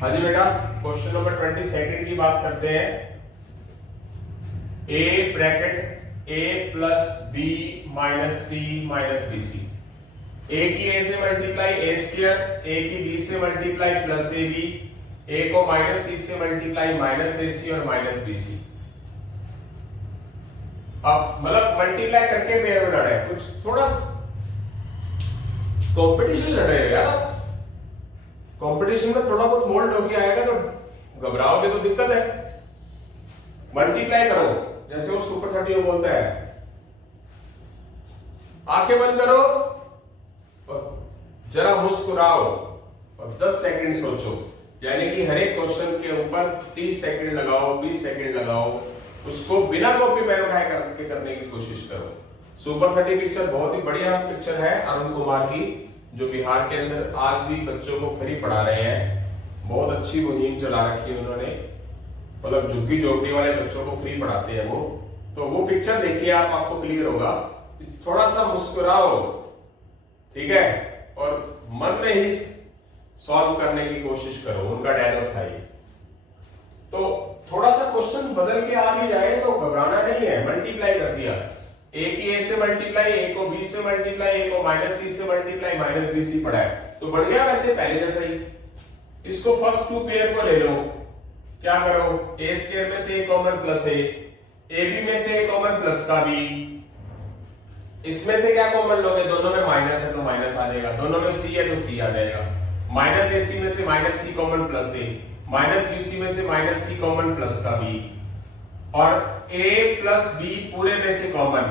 हाँ जी बेटा, क्वेश्चन नंबर 22 की बात करते हैं। a bracket a plus b minus c minus bc, a की a से मल्टीप्लाई a स्क्वायर, a की b से मल्टीप्लाई प्लस ab, a को माइनस c से मल्टीप्लाई माइनस ac और माइनस bc। अब मतलब मल्टीप्लाई करके पेयर में लड़ रहे हैं, कुछ थोड़ा कंपटीशन लड़ रहे हैं यार। कंपटीशन में थोड़ा बहुत मोल्ड होके आएगा तो घबराओगे तो दिक्कत है। मल्टीप्लाई करो, जैसे वो सुपर 30 बोलता है, आंखें बंद करो और जरा मुस्कुराओ और 10 सेकंड सोचो, यानी कि हर एक क्वेश्चन के ऊपर 30 सेकंड लगाओ, 20 सेकंड लगाओ, उसको बिना कॉपी पेन उठाए करके करने की कोशिश करो। सुपर 30 पिक्चर बहुत ही बढ़िया पिक्चर है अरुण कुमार की, जो बिहार के अंदर आज भी बच्चों को फ्री पढ़ा रहे हैं। बहुत अच्छी मुहिम चला रखी है उन्होंने, मतलब झुग्गी झोपड़ी वाले बच्चों को फ्री पढ़ाते हैं वो। तो वो पिक्चर देखिए आप, आपको क्लियर होगा। थोड़ा सा मुस्कुराओ, ठीक है, और मन में ही सॉल्व करने की कोशिश करो, उनका डायलॉग था ये। तो थोड़ा सा क्वेश्चन बदल के आ भी जाए तो घबराना नहीं है। मल्टीप्लाई कर दिया, a की a से मल्टीप्लाई, a को b से मल्टीप्लाई, a को माइनस c से मल्टीप्लाई, माइनस bc पढ़ा है तो बढ़ गया वैसे पहले जैसा ही। इसको फर्स्ट टू पेयर को ले लो, क्या करो, a स्क्वायर में से a common plus a, ab में से a कॉमन प्लस का b, इसमें से क्या कॉमन लोगे, दोनों में माइनस है तो माइनस आ जाएगा, दोनों में c है तो c आ जाएगा, माइनस ac में से minus c common plus a, minus bc में से माइनस c कॉमन प्लस का b, और a प्लस b पूरे में से कॉमन,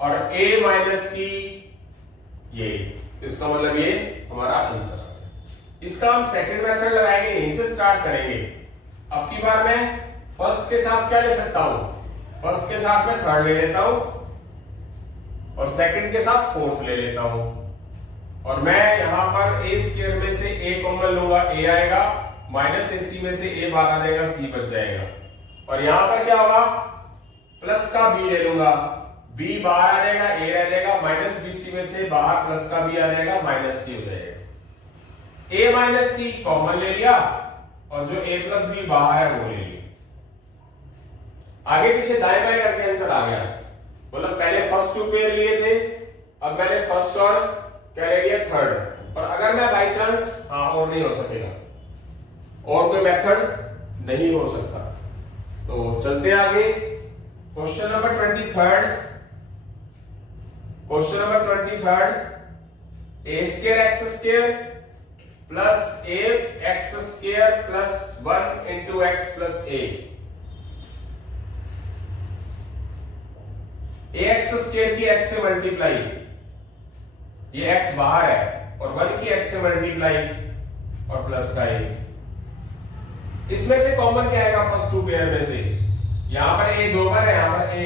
और a माइनस c ये, इसका मतलब ये हमारा आंसर। इसका हम सेकंड मेथड लगाएंगे, यहीं से स्टार्ट करेंगे। अब की बार मैं फर्स्ट के साथ क्या ले सकता हूं, फर्स्ट के साथ मैं थर्ड ले लेता हूं और सेकंड के साथ फोर्थ ले लेता हूं, और मैं यहां पर a स्क्वायर में से a कॉमन लूंगा, a आएगा, माइनस ac में से a बाहर आ जाएगा, c बच जाएगा, और यहां पर क्या होगा, प्लस का b ले लूंगा, b बाहर आ जाएगा, a रह जाएगा, माइनस bc में से बाहर प्लस का b आ जाएगा, माइनस c हो जाएगा। a माइनस c कॉमन ले लिया और जो a प्लस b बाहर है वो ले लिया। आगे पीछे दाएं बाएं करके आंसर आ गया। मतलब पहले फर्स्ट टू पेयर लिए थे, अब मैंने फर्स्ट और क्या ले लिया, थर्ड। और अगर मैं बाय चांस, हाँ और नहीं हो सकेगा, और कोई मेथड नहीं हो सकता। तो चलते आगे, question number 23। Question number 23, a square X square plus a x square plus 1 into x plus a, x square की x से मल्टीप्लाई, ये x बाहर है, और 1 की x से मल्टीप्लाई और प्लस का a। इसमें से कॉमन क्या आएगा फर्स्ट टू पेयर में से, यहां पर a 2 बार है, यहां पर a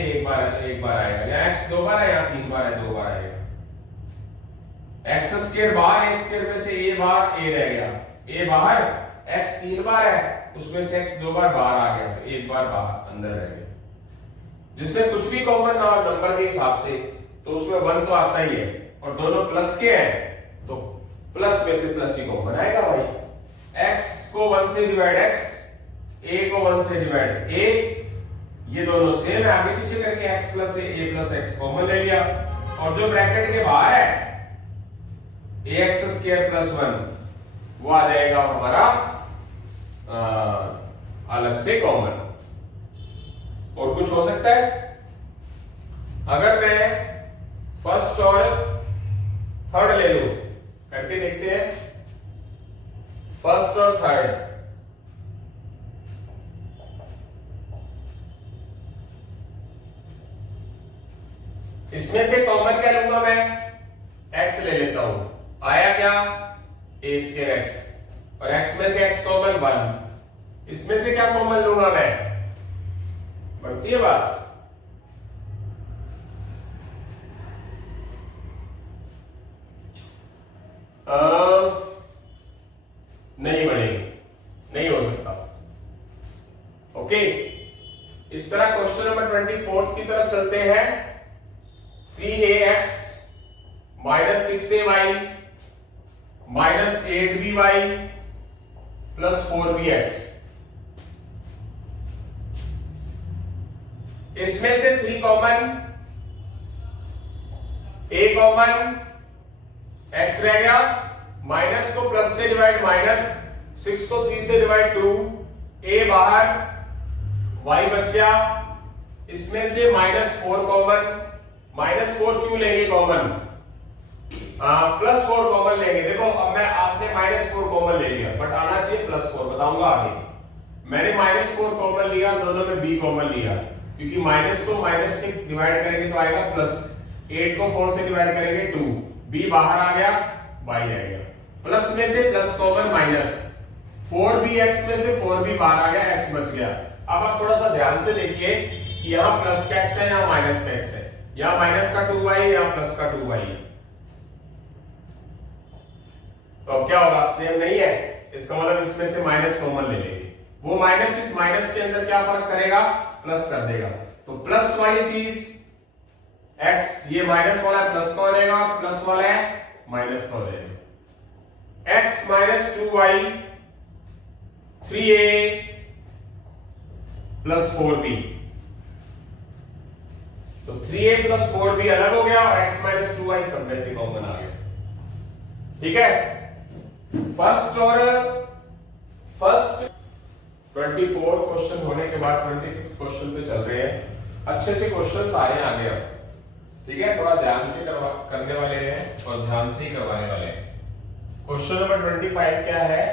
एक बार आएगा, यहां x 2 बार है, यहां 3 बार है, 2 बार आएगा। एक्स स्क्वायर बाहर, a स्क्वायर में से a बार a रह गया, ए बाहर, x 3 बार है, उसमें से x 2 बार बाहर आ गया, तो 1 बार बाहर अंदर रह गया। जिसमें कुछ भी कॉमन ना हो नंबर के हिसाब से, तो उसमें 1 तो आता ही है, और दोनों प्लस के हैं, तो प्लस में से प्लस ही कॉमन आएगा भाई। x को 1 से डिवाइड x, a को 1 से डिवाइड a, ये दोनों सेम है, आगे पीछे करके x plus a plus x common ले लिया, और जो ब्रैकेट के बाहर है ax स्क्वायर प्लस 1 वो आ जाएगा हमारा अलग से कॉमन। और कुछ हो सकता है? अगर मैं फर्स्ट और थर्ड ले लूं, करके देखते हैं, फर्स्ट और थर्ड, इसमें से कॉमन क्या लूंगा मैं? x ले लेता हूं, आया क्या? a स्क्वायर x, और x में से x कॉमन 1, इसमें से क्या कॉमन लूंगा मैं? बनती है बात? नहीं बनेगी, नहीं हो सकता। ओके, इस तरह क्वेश्चन नंबर 24 की तरफ चलते हैं। 3ax minus 6ay minus 8by plus 4bx, इसमें से 3 कॉमन, a कॉमन, x रह गया, माइनस को प्लस से डिवाइड माइनस, 6 को 3 से डिवाइड 2, a बाहर, y बच गया, इसमें से माइनस 4 कॉमन, माइनस 4 क्यों लेंगे कॉमन? प्लस 4 कॉमन लेंगे। देखो अब मैं, आपने माइनस 4 कॉमन ले लिया, बट आना चाहिए प्लस 4, बताऊंगा आगे। मैंने माइनस 4 कॉमन लिया, दोनों में b कॉमन लिया, क्योंकि माइनस को माइनस से डिवाइड करेंगे तो आएगा प्लस, 8 को 4 से डिवाइड करेंगे 2, b बाहर आ गया, y रह गया, प्लस में से प्लस कॉमन माइनस, 4bx में से 4b बाहर आ गया, x बच गया। अब आप थोड़ा सा ध्यान से देखिए कि यहाँ प्लस का x है, यहाँ माइनस का x है, यहाँ माइनस का 2y, यहाँ प्लस का 2y है, तो अब क्या होगा? सेम नहीं है, इसका मतलब इसमें से माइनस कॉमन ले लेंगे, वो माइनस इस माइनस के अंदर क्या फर्क करेगा? प्लस कर देगा, तो प्लस वाली चीज x, ये माइनस वाला है प्लस का हो जाएगा, प्लस वाला है माइनस का हो जाएगा। x minus 2y 3a plus 4b, तो 3a प्लस 4b अलग हो गया, और x माइनस 2y सब में से कॉमन आ गया। ठीक है, फर्स्ट 24 क्वेश्चन होने के बाद 25 क्वेश्चन पे चल रहे हैं। अच्छे अच्छे क्वेश्चंस आ रहे हैं आगे अब, ठीक है, थोड़ा ध्यान से करने वाले हैं और ध्यान से ही करवाने वाले हैं। क्वेश्चन नंबर 25 क्या है?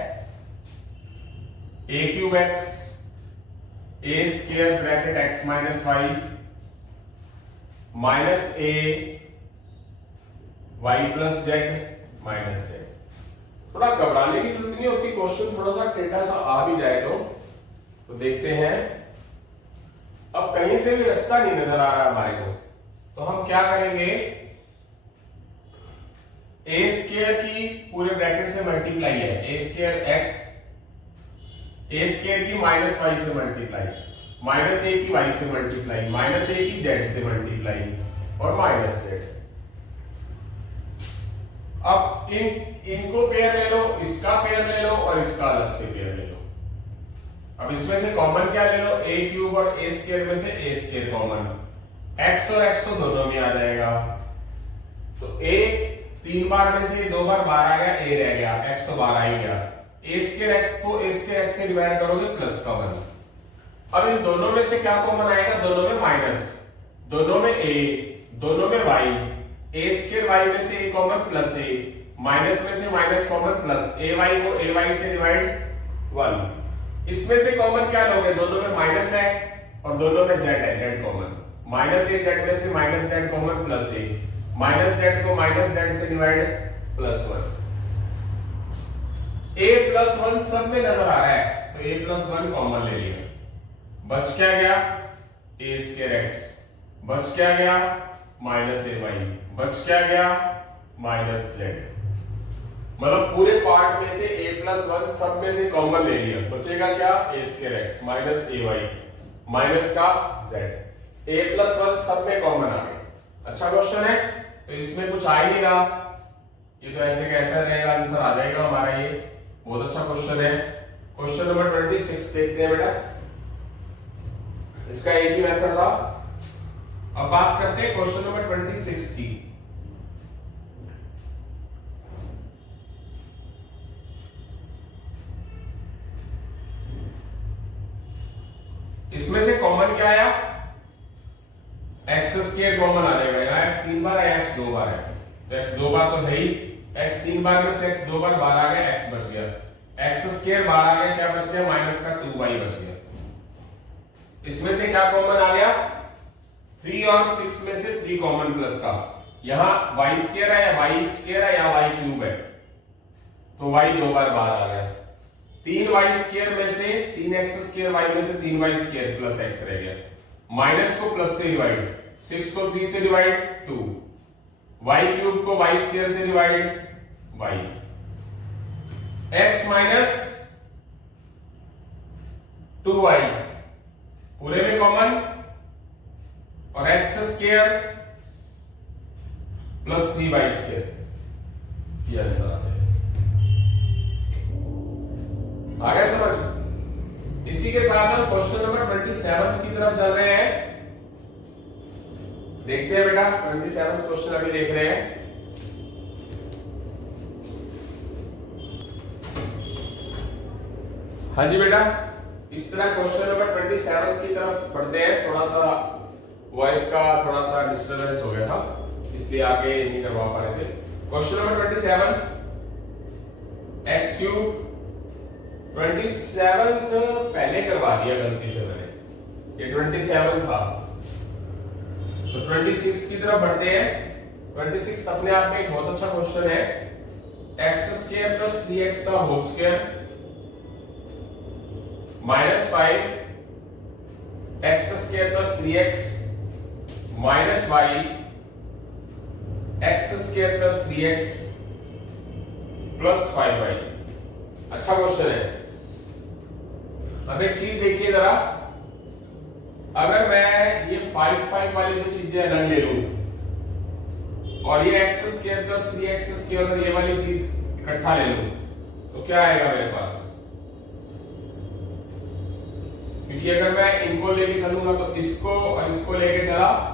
a cube x a square bracket x minus y minus a y plus z minus z। थोड़ा घबराने की जरूरत नहीं होती, क्वेश्चन थोड़ा सा टेढ़ा सा आ भी जाए तो देखते हैं। अब कहीं से भी रास्ता नहीं नजर आ रहा हमारे को, तो हम क्या करेंगे? ए स्क्वायर की पूरे ब्रैकेट से मल्टीप्लाई है, a square x, A square की माइनस वाई से मल्टीप्लाई, माइनस ए की वाई से मल्टीप्लाई, माइनस ए की जेड से मल्टीप्लाई, और माइनस जेड। अब इनको पेयर ले लो, इसका पेयर ले लो, और इसका अलग से पेयर ले लो। अब इसमें से कॉमन क्या ले लो? a क्यूब और a स्क्वायर में से a स्क्वायर कॉमन, x और x तो दोनों में आ जाएगा, तो a 3 बार में से 2 बार बाहर आ गया, a रह गया, x तो बाहर आ ही गया, a स्क्वायर x को a स्क्वायर x से डिवाइड करोगे प्लस का 1। अब इन दोनों में से क्या कॉमन आएगा? दोनों में माइनस, दोनों में a, दोनों में y, a स्क्वायर y में से a common plus a, minus में से माइनस कॉमन प्लस, ay को ay से डिवाइड 1। इसमें से कॉमन क्या लोगे? दोनों में माइनस है और दोनों में z है, z common, minus a z में से minus z common plus a, minus z को माइनस z से डिवाइड प्लस 1। a प्लस 1 सब में नजर आ रहा है, तो a प्लस 1 कॉमन ले लिया, बच क्या गया? a स्क्वायर x, बच क्या गया? माइनस ay, बच क्या गया? Minus z। मतलब पूरे पार्ट में से a+1 सब में से कॉमन ले लिया, बचेगा क्या a²x माइनस ay माइनस का z। a+1 सब में कॉमन आ गया। अच्छा क्वेश्चन है, तो इसमें कुछ आ ही नहीं रहा, ये तो ऐसे कैसा रहेगा, आंसर आ जाएगा हमारा ये। बहुत अच्छा क्वेश्चन है। क्वेश्चन नंबर 26 देखते हैं बेटा, इसका एक ही मेथड था। अब बात करते हैं क्वेश्चन नंबर 26 की। इसमें से कॉमन क्या आया, x² कॉमन आ जाएगा। यहाँ x 3 बार है, x 2 बार है, तो x 2 बार तो है ही, x 3 बार में से x 2 बार बाहर आ गया, x बच गया, x² बाहर आ गया, क्या बच गया माइनस का 2y बच गया। इसमें से क्या कॉमन आ गया, 3 और 6 में से 3 कॉमन प्लस का, यहाँ y² है या y² है या y³ है, तो y 2 बार बाहर आ गया। 3y² में से 3x² y में से 3y² प्लस x रह गया, माइनस को प्लस से डिवाइड, 6 को 3 से डिवाइड 2, y³ को y² से divide y, x minus 2y पूरे में कॉमन, और x² प्लस 3y², ये आंसर आ गया। आ गया समझ? इसी के साथ हम क्वेश्चन नंबर 27 की तरफ चल रहे हैं। देखते हैं बेटा 27 क्वेश्चन अभी देख रहे हैं। हाँ जी बेटा, इस तरह क्वेश्चन नंबर 27 की तरफ बढ़ते हैं। थोड़ा सा वॉइस का थोड़ा सा डिस्टर्बेंस हो गया था, इसलिए आगे नहीं करवा पा रहे थे। क्वेश्चन नंबर 27, x³ 27 पहले करवा दिया गलती से मैंने, ये 27 था, तो 26 की तरफ बढ़ते हैं। 26 अपने आप में एक बहुत अच्छा क्वेश्चन है। x² प्लस 3x का whole square minus 5 x² plus 3x minus y x² plus 3x plus 5y। अच्छा क्वेश्चन है। अब एक चीज देखिए जरा, अगर मैं ये 5 वाली जो चीजें अलग ले लूं और ये x² प्लस 3x² और ये वाली चीज इकट्ठा ले लूं, तो क्या आएगा मेरे पास? क्योंकि अगर मैं इनको लेके चलूंगा तो इसको और इसको लेके चला,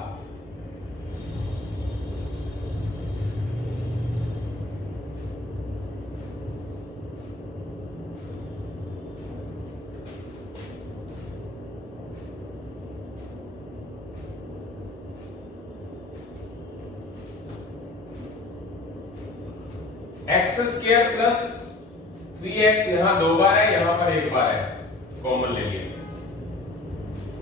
x² प्लस 3x यहां 2 बार है, यहां पर 1 बार है, कॉमन ले लिया।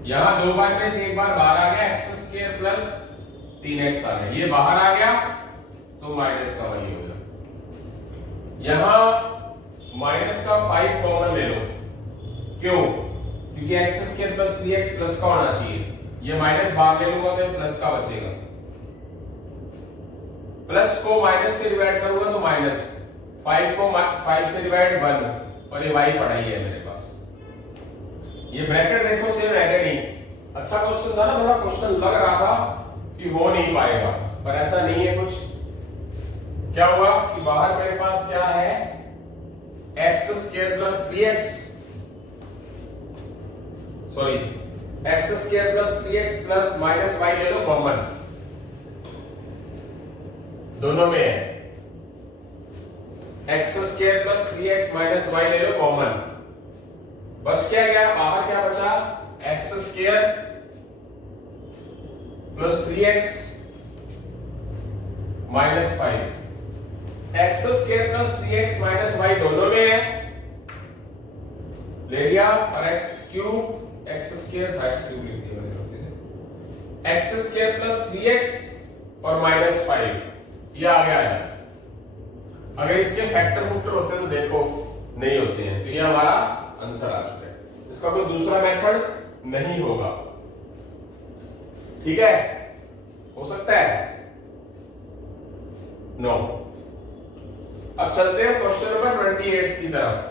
यहां 2 बार में से 1 बार बाहर आ गया, x² प्लस 3x आ गया, ये बाहर आ गया तो माइनस का वही हो गया। यहां माइनस का 5 कॉमन ले लो, क्यों? क्योंकि x² प्लस 3x प्लस का होना चाहिए, ये माइनस बाहर ले लूंगा तो प्लस का बचेगा, प्लस को माइनस से डिवाइड करूंगा तो माइनस, 5 को 5 से डिवाइड 1, और ये y पड़ा ही है मेरे पास। ये ब्रैकेट देखो सेम है कि नहीं? अच्छा क्वेश्चन था ना, थोड़ा क्वेश्चन लग रहा था कि हो नहीं पाएगा, पर ऐसा नहीं है कुछ। क्या हुआ कि बाहर मेरे पास क्या है, x² plus 3x, sorry x² plus 3x plus minus y ले लो कॉमन, दोनों में है। x² plus 3x minus y ले लो कॉमन, बच क्या गया? बाहर क्या बचा? x² plus 3x minus 5। x² plus 3x minus y दोनों में है, ले लिया, और x³ था, x³ लिख दिया मैंने गलती से, x² प्लस 3x और माइनस 5, ये आ गया है। अगर इसके फैक्टर फुक्टर होते हैं तो देखो नहीं होते हैं, तो ये हमारा आंसर आ चुका है। इसका कोई दूसरा मेथड नहीं होगा, ठीक है? हो सकता है? नो। अब चलते हैं क्वेश्चन नंबर 28 की तरफ।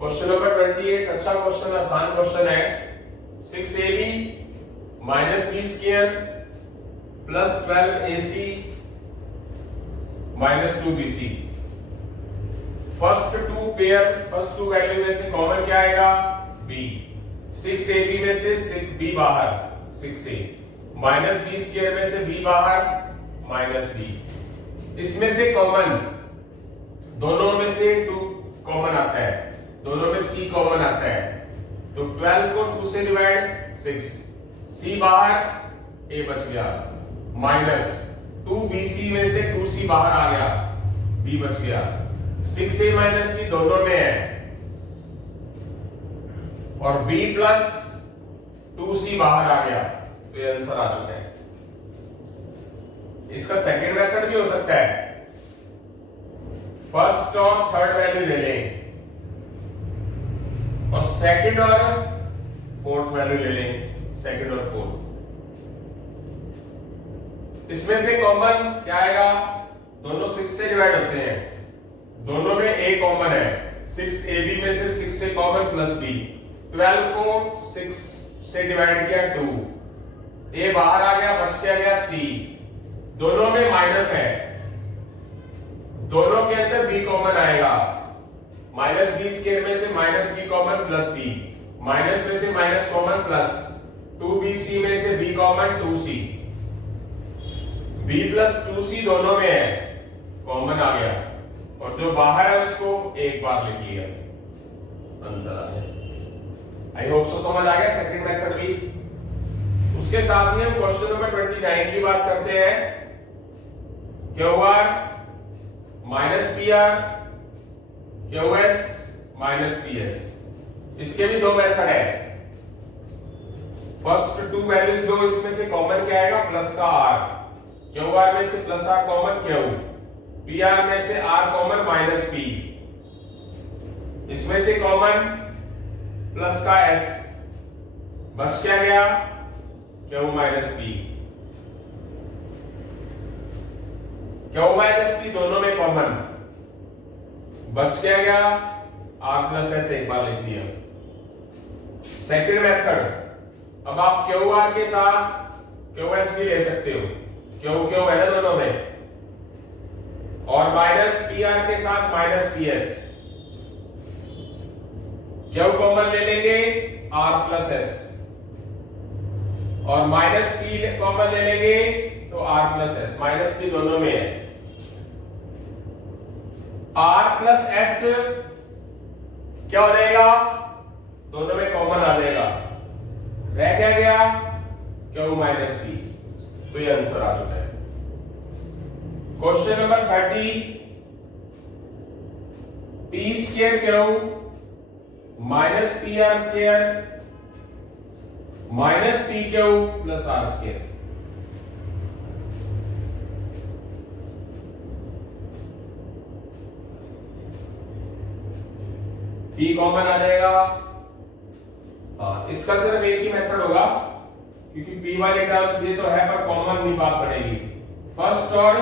क्वेश्चन नंबर 28 अच्छा क्वेश्चन, आसान क्वेश्चन है। 6ab minus B square plus 12ac minus 2bc। First two value में से कॉमन क्या आएगा? b। 6ab में से 6b बाहर 6a, माइनस बी स्क्वायर में से b बाहर माइनस b। इसमें से कॉमन, दोनों में से 2 कॉमन आता है, दोनों में c कॉमन आता है, तो 12 को 2 से डिवाइड 6, c बाहर a बच गया, माइनस 2bc में से 2c बाहर आ गया, b बच गया। 6a माइनस b दोनों में है और b प्लस 2c बाहर आ गया, तो ये आंसर आ चुका है। इसका सेकंड मेथड भी हो सकता है, फर्स्ट और थर्ड वैल्यू ले लें और सेकंड और फोर्थ वैल्यू ले लें, सेकंड और फोर्थ। इसमें से कॉमन क्या आएगा? दोनों 6 से डिवाइड होते हैं, दोनों में a कॉमन है, 6ab में से 6 से कॉमन प्लस b। 12 को 6 से डिवाइड किया 2, a बाहर आ गया, बच गया c। दोनों में माइनस है, दोनों के अंदर b कॉमन आएगा, माइनस बी स्क्वायर में से minus b common plus b, minus में से माइनस कॉमन प्लस 2bc में से b common 2c, b plus 2c दोनों में है, कॉमन आ गया और जो बाहर है उसको एक बार लिख लिया, आंसर आ गया। आई होप सो समझ आ गया सेकंड मेथड भी। उसके साथ ही हम क्वेश्चन नंबर 29 की बात करते हैं। QR minus PR, QS minus PS। इसके भी 2 मेथड है। फर्स्ट 2 वैल्यूज लो, इसमें से कॉमन क्या आएगा? प्लस का R। QR में से plus R common Q, PR में से R कॉमन माइनस P। इसमें से कॉमन प्लस का S, बच क्या गया? Q minus P। Q minus P दोनों में कॉमन, बच क्या गया? R प्लस S एक बार लिख दिया। सेकंड मेथड, अब आप QR के साथ QS भी ले सकते हो, Q है ना दोनों में, और माइनस PR के साथ माइनस PS। Q कॉमन ले लेंगे R प्लस S, और माइनस P कॉमन ले लेंगे तो R plus S, minus P दोनों में है। R प्लस S क्या हो जाएगा? दोनों में कॉमन आ जाएगा, रह क्या गया? Q माइनस P, तो ये आंसर आ चुका है। Question number 30, P square Q minus PR square minus PQ plus R square. P common आ जाएगा, हाँ, इसका सिर्फ एक ही मेथड होगा क्योंकि P वाले टर्म्स ये तो है पर कॉमन भी बात पड़ेगी। फर्स्ट और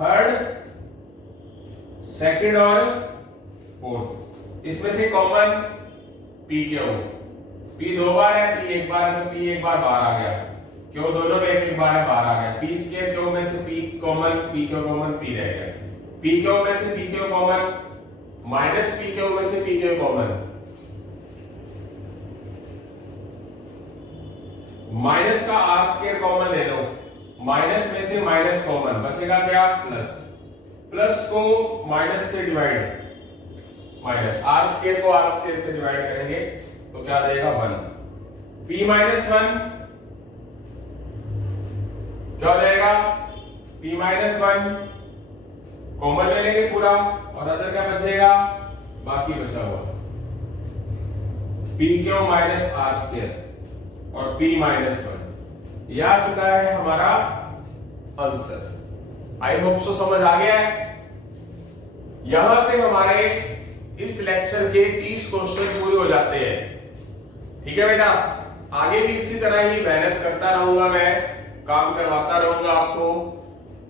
थर्ड, सेकंड और फोर्थ, इसमें से कॉमन PQ। P 2 बार है, P 1 बार है, तो P 1 बार बाहर आ गया, Q दोनों में 1 बार है, बाहर आ गया। P स्क्वायर Q में से P common, PQ common, P रह गया। PQ में से PQ कॉमन, माइनस PQ में से PQ कॉमन, माइनस का R स्क्वायर कॉमन ले लो, माइनस में से माइनस कॉमन, बचेगा क्या? प्लस। प्लस को माइनस से डिवाइड, माइनस R स्क्वायर को R स्क्वायर से डिवाइड करेंगे तो क्या देगा? 1। P माइनस 1 क्या हो जाएगा? P माइनस 1 कॉमन ले लेंगे पूरा और अदर क्या बचेगा? बाकी बचा हुआ PQ माइनस R स्क्वायर और P माइनस 1। यह आ चुका है हमारा आंसर। आई होप सो समझ आ गया है। यहां से हमारे इस लेक्चर के 30 क्वेश्चन पूरे हो जाते हैं। ठीक है बेटा, आगे भी इसी तरह ही मेहनत करता रहूंगा, मैं काम करवाता रहूंगा आपको।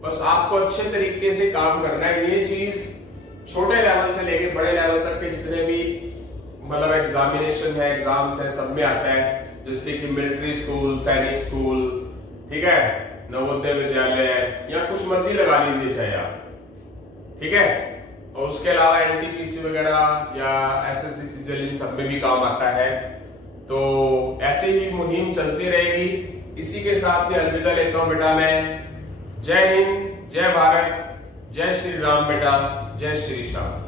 बस आपको अच्छे तरीके से काम करना है। ये चीज छोटे लेवल से लेके बड़े लेवल तक के जितने भी मतलब एग्जामिनेशन है, एग्जाम्स है, सब में आता है, जैसे कि मिलिट्री स्कूल, सैनिक स्कूल, ठीक है, नवोदय विद्यालय या कुछ मर्जी लगा लीजिए चाहे आप, ठीक है। और उसके अलावा एनटीपीसी वगैरह या एसएससी सीजीएल इन सब में भी काम आता है। तो ऐसे ही मुहिम चलती रहेगी। इसी के साथ ही अलविदा लेता हूं बेटा मैं। जय हिंद, जय भारत, जय श्री राम बेटा, जय श्री श्याम।